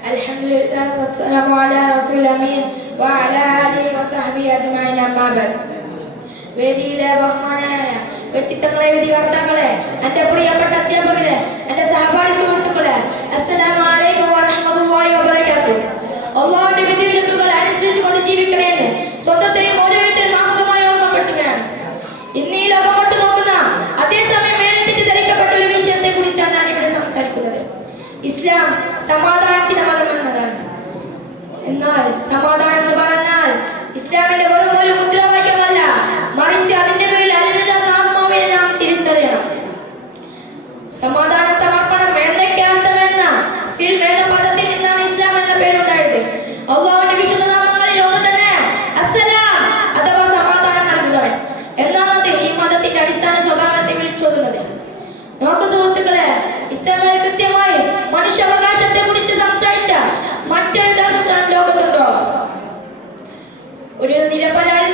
Alhamdulillah wassalamu ala rasul amin wa ala alihi wa sahbihi ajma'in amma ba'd. വേദിയിലെ ബഹുമാനായ വ്യക്തിത്വങ്ങളെ, വിധികർത്താക്കളെ, എൻ്റെ പ്രിയപ്പെട്ട അധ്യാപകരെ, എൻ്റെ സഹപാഠി സുഹൃത്തുക്കളെ, അസ്സലാമു അലൈക്കും വറഹ്മത്തുള്ളാഹി വബറകാതുഹു. അല്ലാഹുവിന്റെ വിധിവിലക്കുകൾ അനുസരിച്ചുകൊണ്ട് ജീവിക്കണമെന്ന് സ്വന്തത്തെയും ഓരോരുത്തരും ആമുഖമായി ഓർമ്മപ്പെടുത്തുകയാണ്. ഇന്ന് ഈ ലോകമൊട്ട് നോക്കുന്ന അതേസമയം മേലെ തെറ്റിദ്ധരിക്കപ്പെട്ട ഒരു വിഷയത്തെ കുറിച്ചാണ് ഞാൻ ഇവിടെ സംസാരിക്കുന്നത്. ഇസ്ലാം സമാധാനത്തിന്റെ മതം എന്നതാണ്. എന്നാൽ സമാധാനം എന്ന് പറഞ്ഞാൽ ഇസ്ലാമിന്റെ വെറും ഒരു മുദ്രാവാക്യമല്ല, മറിച്ച് അതിന്റെ പേരിൽ അലിഞ്ഞ ആത്മാവിനെ നാം തിരിച്ചറിയണം. സമാധാന സമർപ്പണം എന്തൊക്കെ അർത്ഥമെന്ന സിൽം എന്ന പദത്തിൽ നിന്നാണ് ഇസ്ലാം എന്ന പേരുണ്ടായത്. അല്ലാഹുവിന്റെ വിശുദ്ധ നാമങ്ങളിൽ ഒന്ന് തന്നെ അസ്സലാം അഥവാ സമാധാനം നൽകുന്നവൻ എന്നാണ് ഈ മതത്തിന്റെ അടിസ്ഥാന സ്വഭാവത്തെ വിളിച്ചോതുന്നത്. നോക്കൂ സുഹൃത്തുക്കളെ, ഇത്രമേൽ കൃത്യമായി മനുഷ്യാവകാശത്തെ കുറിച്ച് സംസാരിച്ച മറ്റൊരു ദർശനം ലോകത്തുണ്ടോ? ഒരു നിരപരാധി